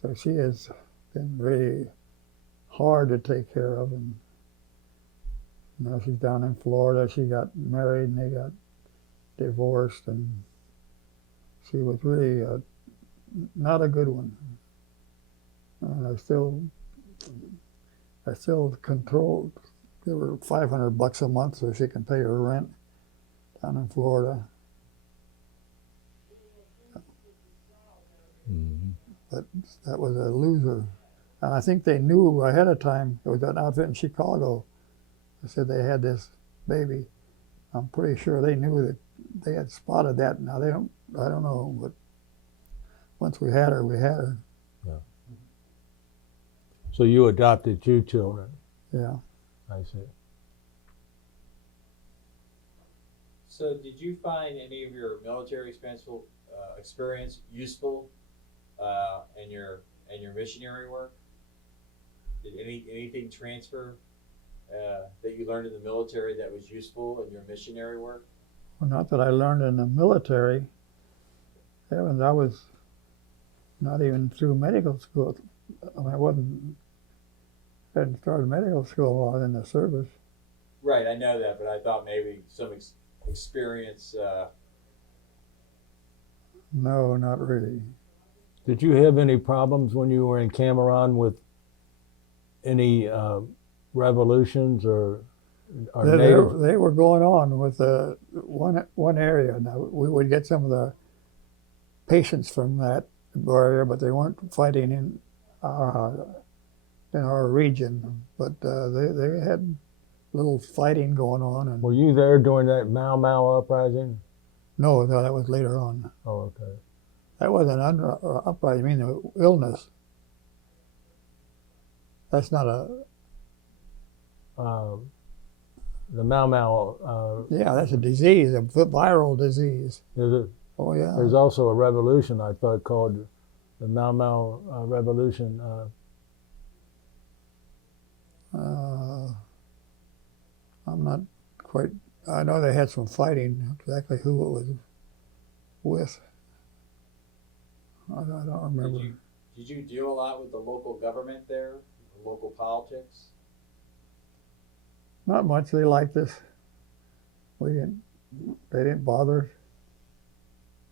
So she has been really hard to take care of. And now she's down in Florida. She got married and they got divorced, and she was really not a good one. And I still controlled, give her $500 a month so she can pay her rent down in Florida. Mm-hmm. But that was a loser. And I think they knew ahead of time. There was an outfit in Chicago that said they had this baby. I'm pretty sure they knew that they had spotted that. Now I don't know, but once we had her, we had her. Yeah. So you adopted 2 children. Yeah. I see. So did you find any of your military experience useful in your missionary work? Did anything transfer that you learned in the military that was useful in your missionary work? Well, not that I learned in the military. Heavens, I was not even through medical school. I mean, hadn't started medical school while I was in the service. Right, I know that, but I thought maybe some experience. No, not really. Did you have any problems when you were in Cameroon with any revolutions or native? They were going on with one area. Now, we would get some of the patients from that area, but they weren't fighting in our region. But they had little fighting going on. And Were you there during that Mau Mau uprising? no, that was later on. Oh, okay. That wasn't uprising. I mean, the illness. That's not a. The Mau Mau. Yeah, that's a disease, a viral disease. There's Oh yeah. also a revolution, I thought, called the Mau Mau Revolution. I'm not quite. I know they had some fighting. Exactly who it was with. I don't remember. Did you deal a lot with the local government there, the local politics? Not much. They liked us. They didn't bother us.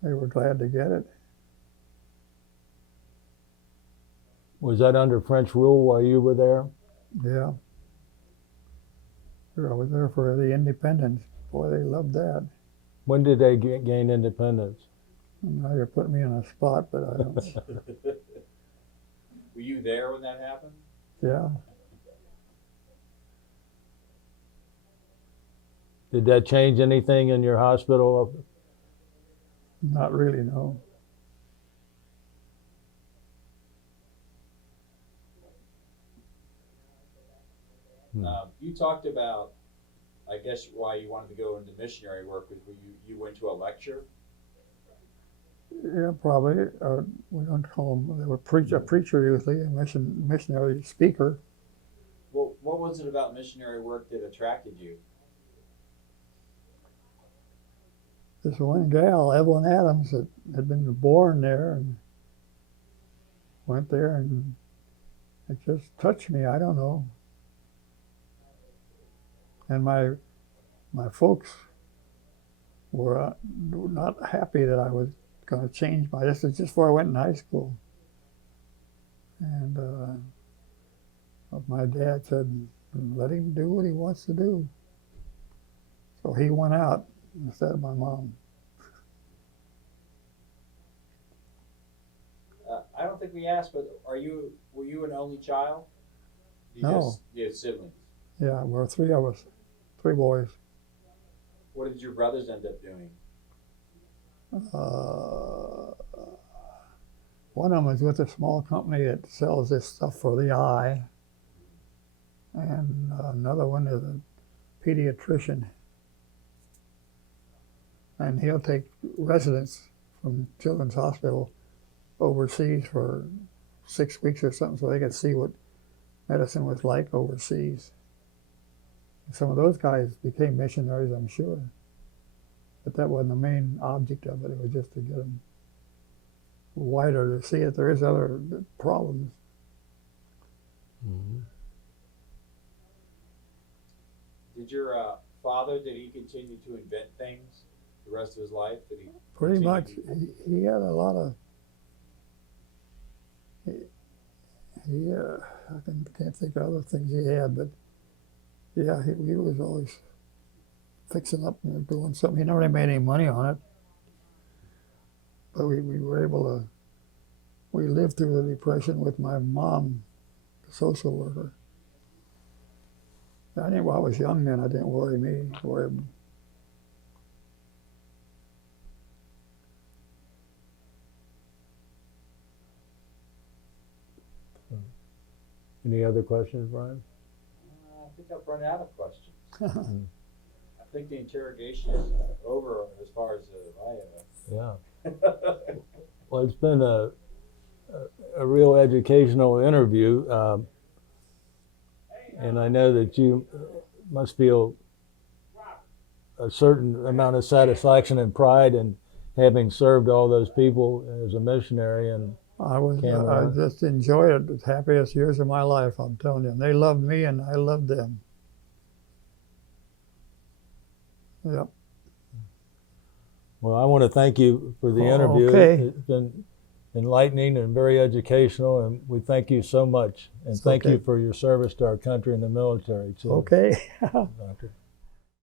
They were glad to get it. Was that under French rule while you were there? Yeah. I was there for the independence. Boy, they loved that. When did they gain independence? Now you're putting me on a spot, but I don't. Were you there when that happened? Yeah. Did that change anything in your hospital? Not really, no. You talked about, I guess, why you wanted to go into missionary work was when you went to a lecture. Yeah, probably. We don't call them. They were a preacher usually, a missionary speaker. Well, what was it about missionary work that attracted you? This one gal, Evelyn Adams, that had been born there and went there, and it just touched me. I don't know. And my folks were not happy that I was going to change this was just before I went in high school. And my dad said, let him do what he wants to do. So he went out instead of my mom. I don't think we asked, but were you an only child? No. You had siblings. Yeah, there were three of us, three boys. What did your brothers end up doing? One of them is with a small company that sells this stuff for the eye, and another one is a pediatrician, and he'll take residents from Children's Hospital overseas for 6 weeks or something so they could see what medicine was like overseas. Some of those guys became missionaries, I'm sure. But that wasn't the main object of it. It was just to get them wider to see that there is other problems. Mm-hmm. Did your father, did he continue to invent things the rest of his life? Did he Pretty continue much. He had a lot of... I can't think of other things he had, but yeah, he was always fixing up and doing something. He never really made any money on it. But we were able to, we lived through the Depression with my mom, the social worker. I I was young then, I didn't worry him. Any other questions, Brian? I think I've run out of questions. I think the interrogation is over as far as I have. Yeah. Well, it's been a real educational interview, and I know that you must feel a certain amount of satisfaction and pride in having served all those people as a missionary. And I just enjoyed it. The happiest years of my life, I'm telling you. And they loved me and I loved them. Yep. Well, I want to thank you for the interview. Okay. It's been enlightening and very educational, and we thank you so much. And thank you for your service to our country and the military, too. Okay. Doctor.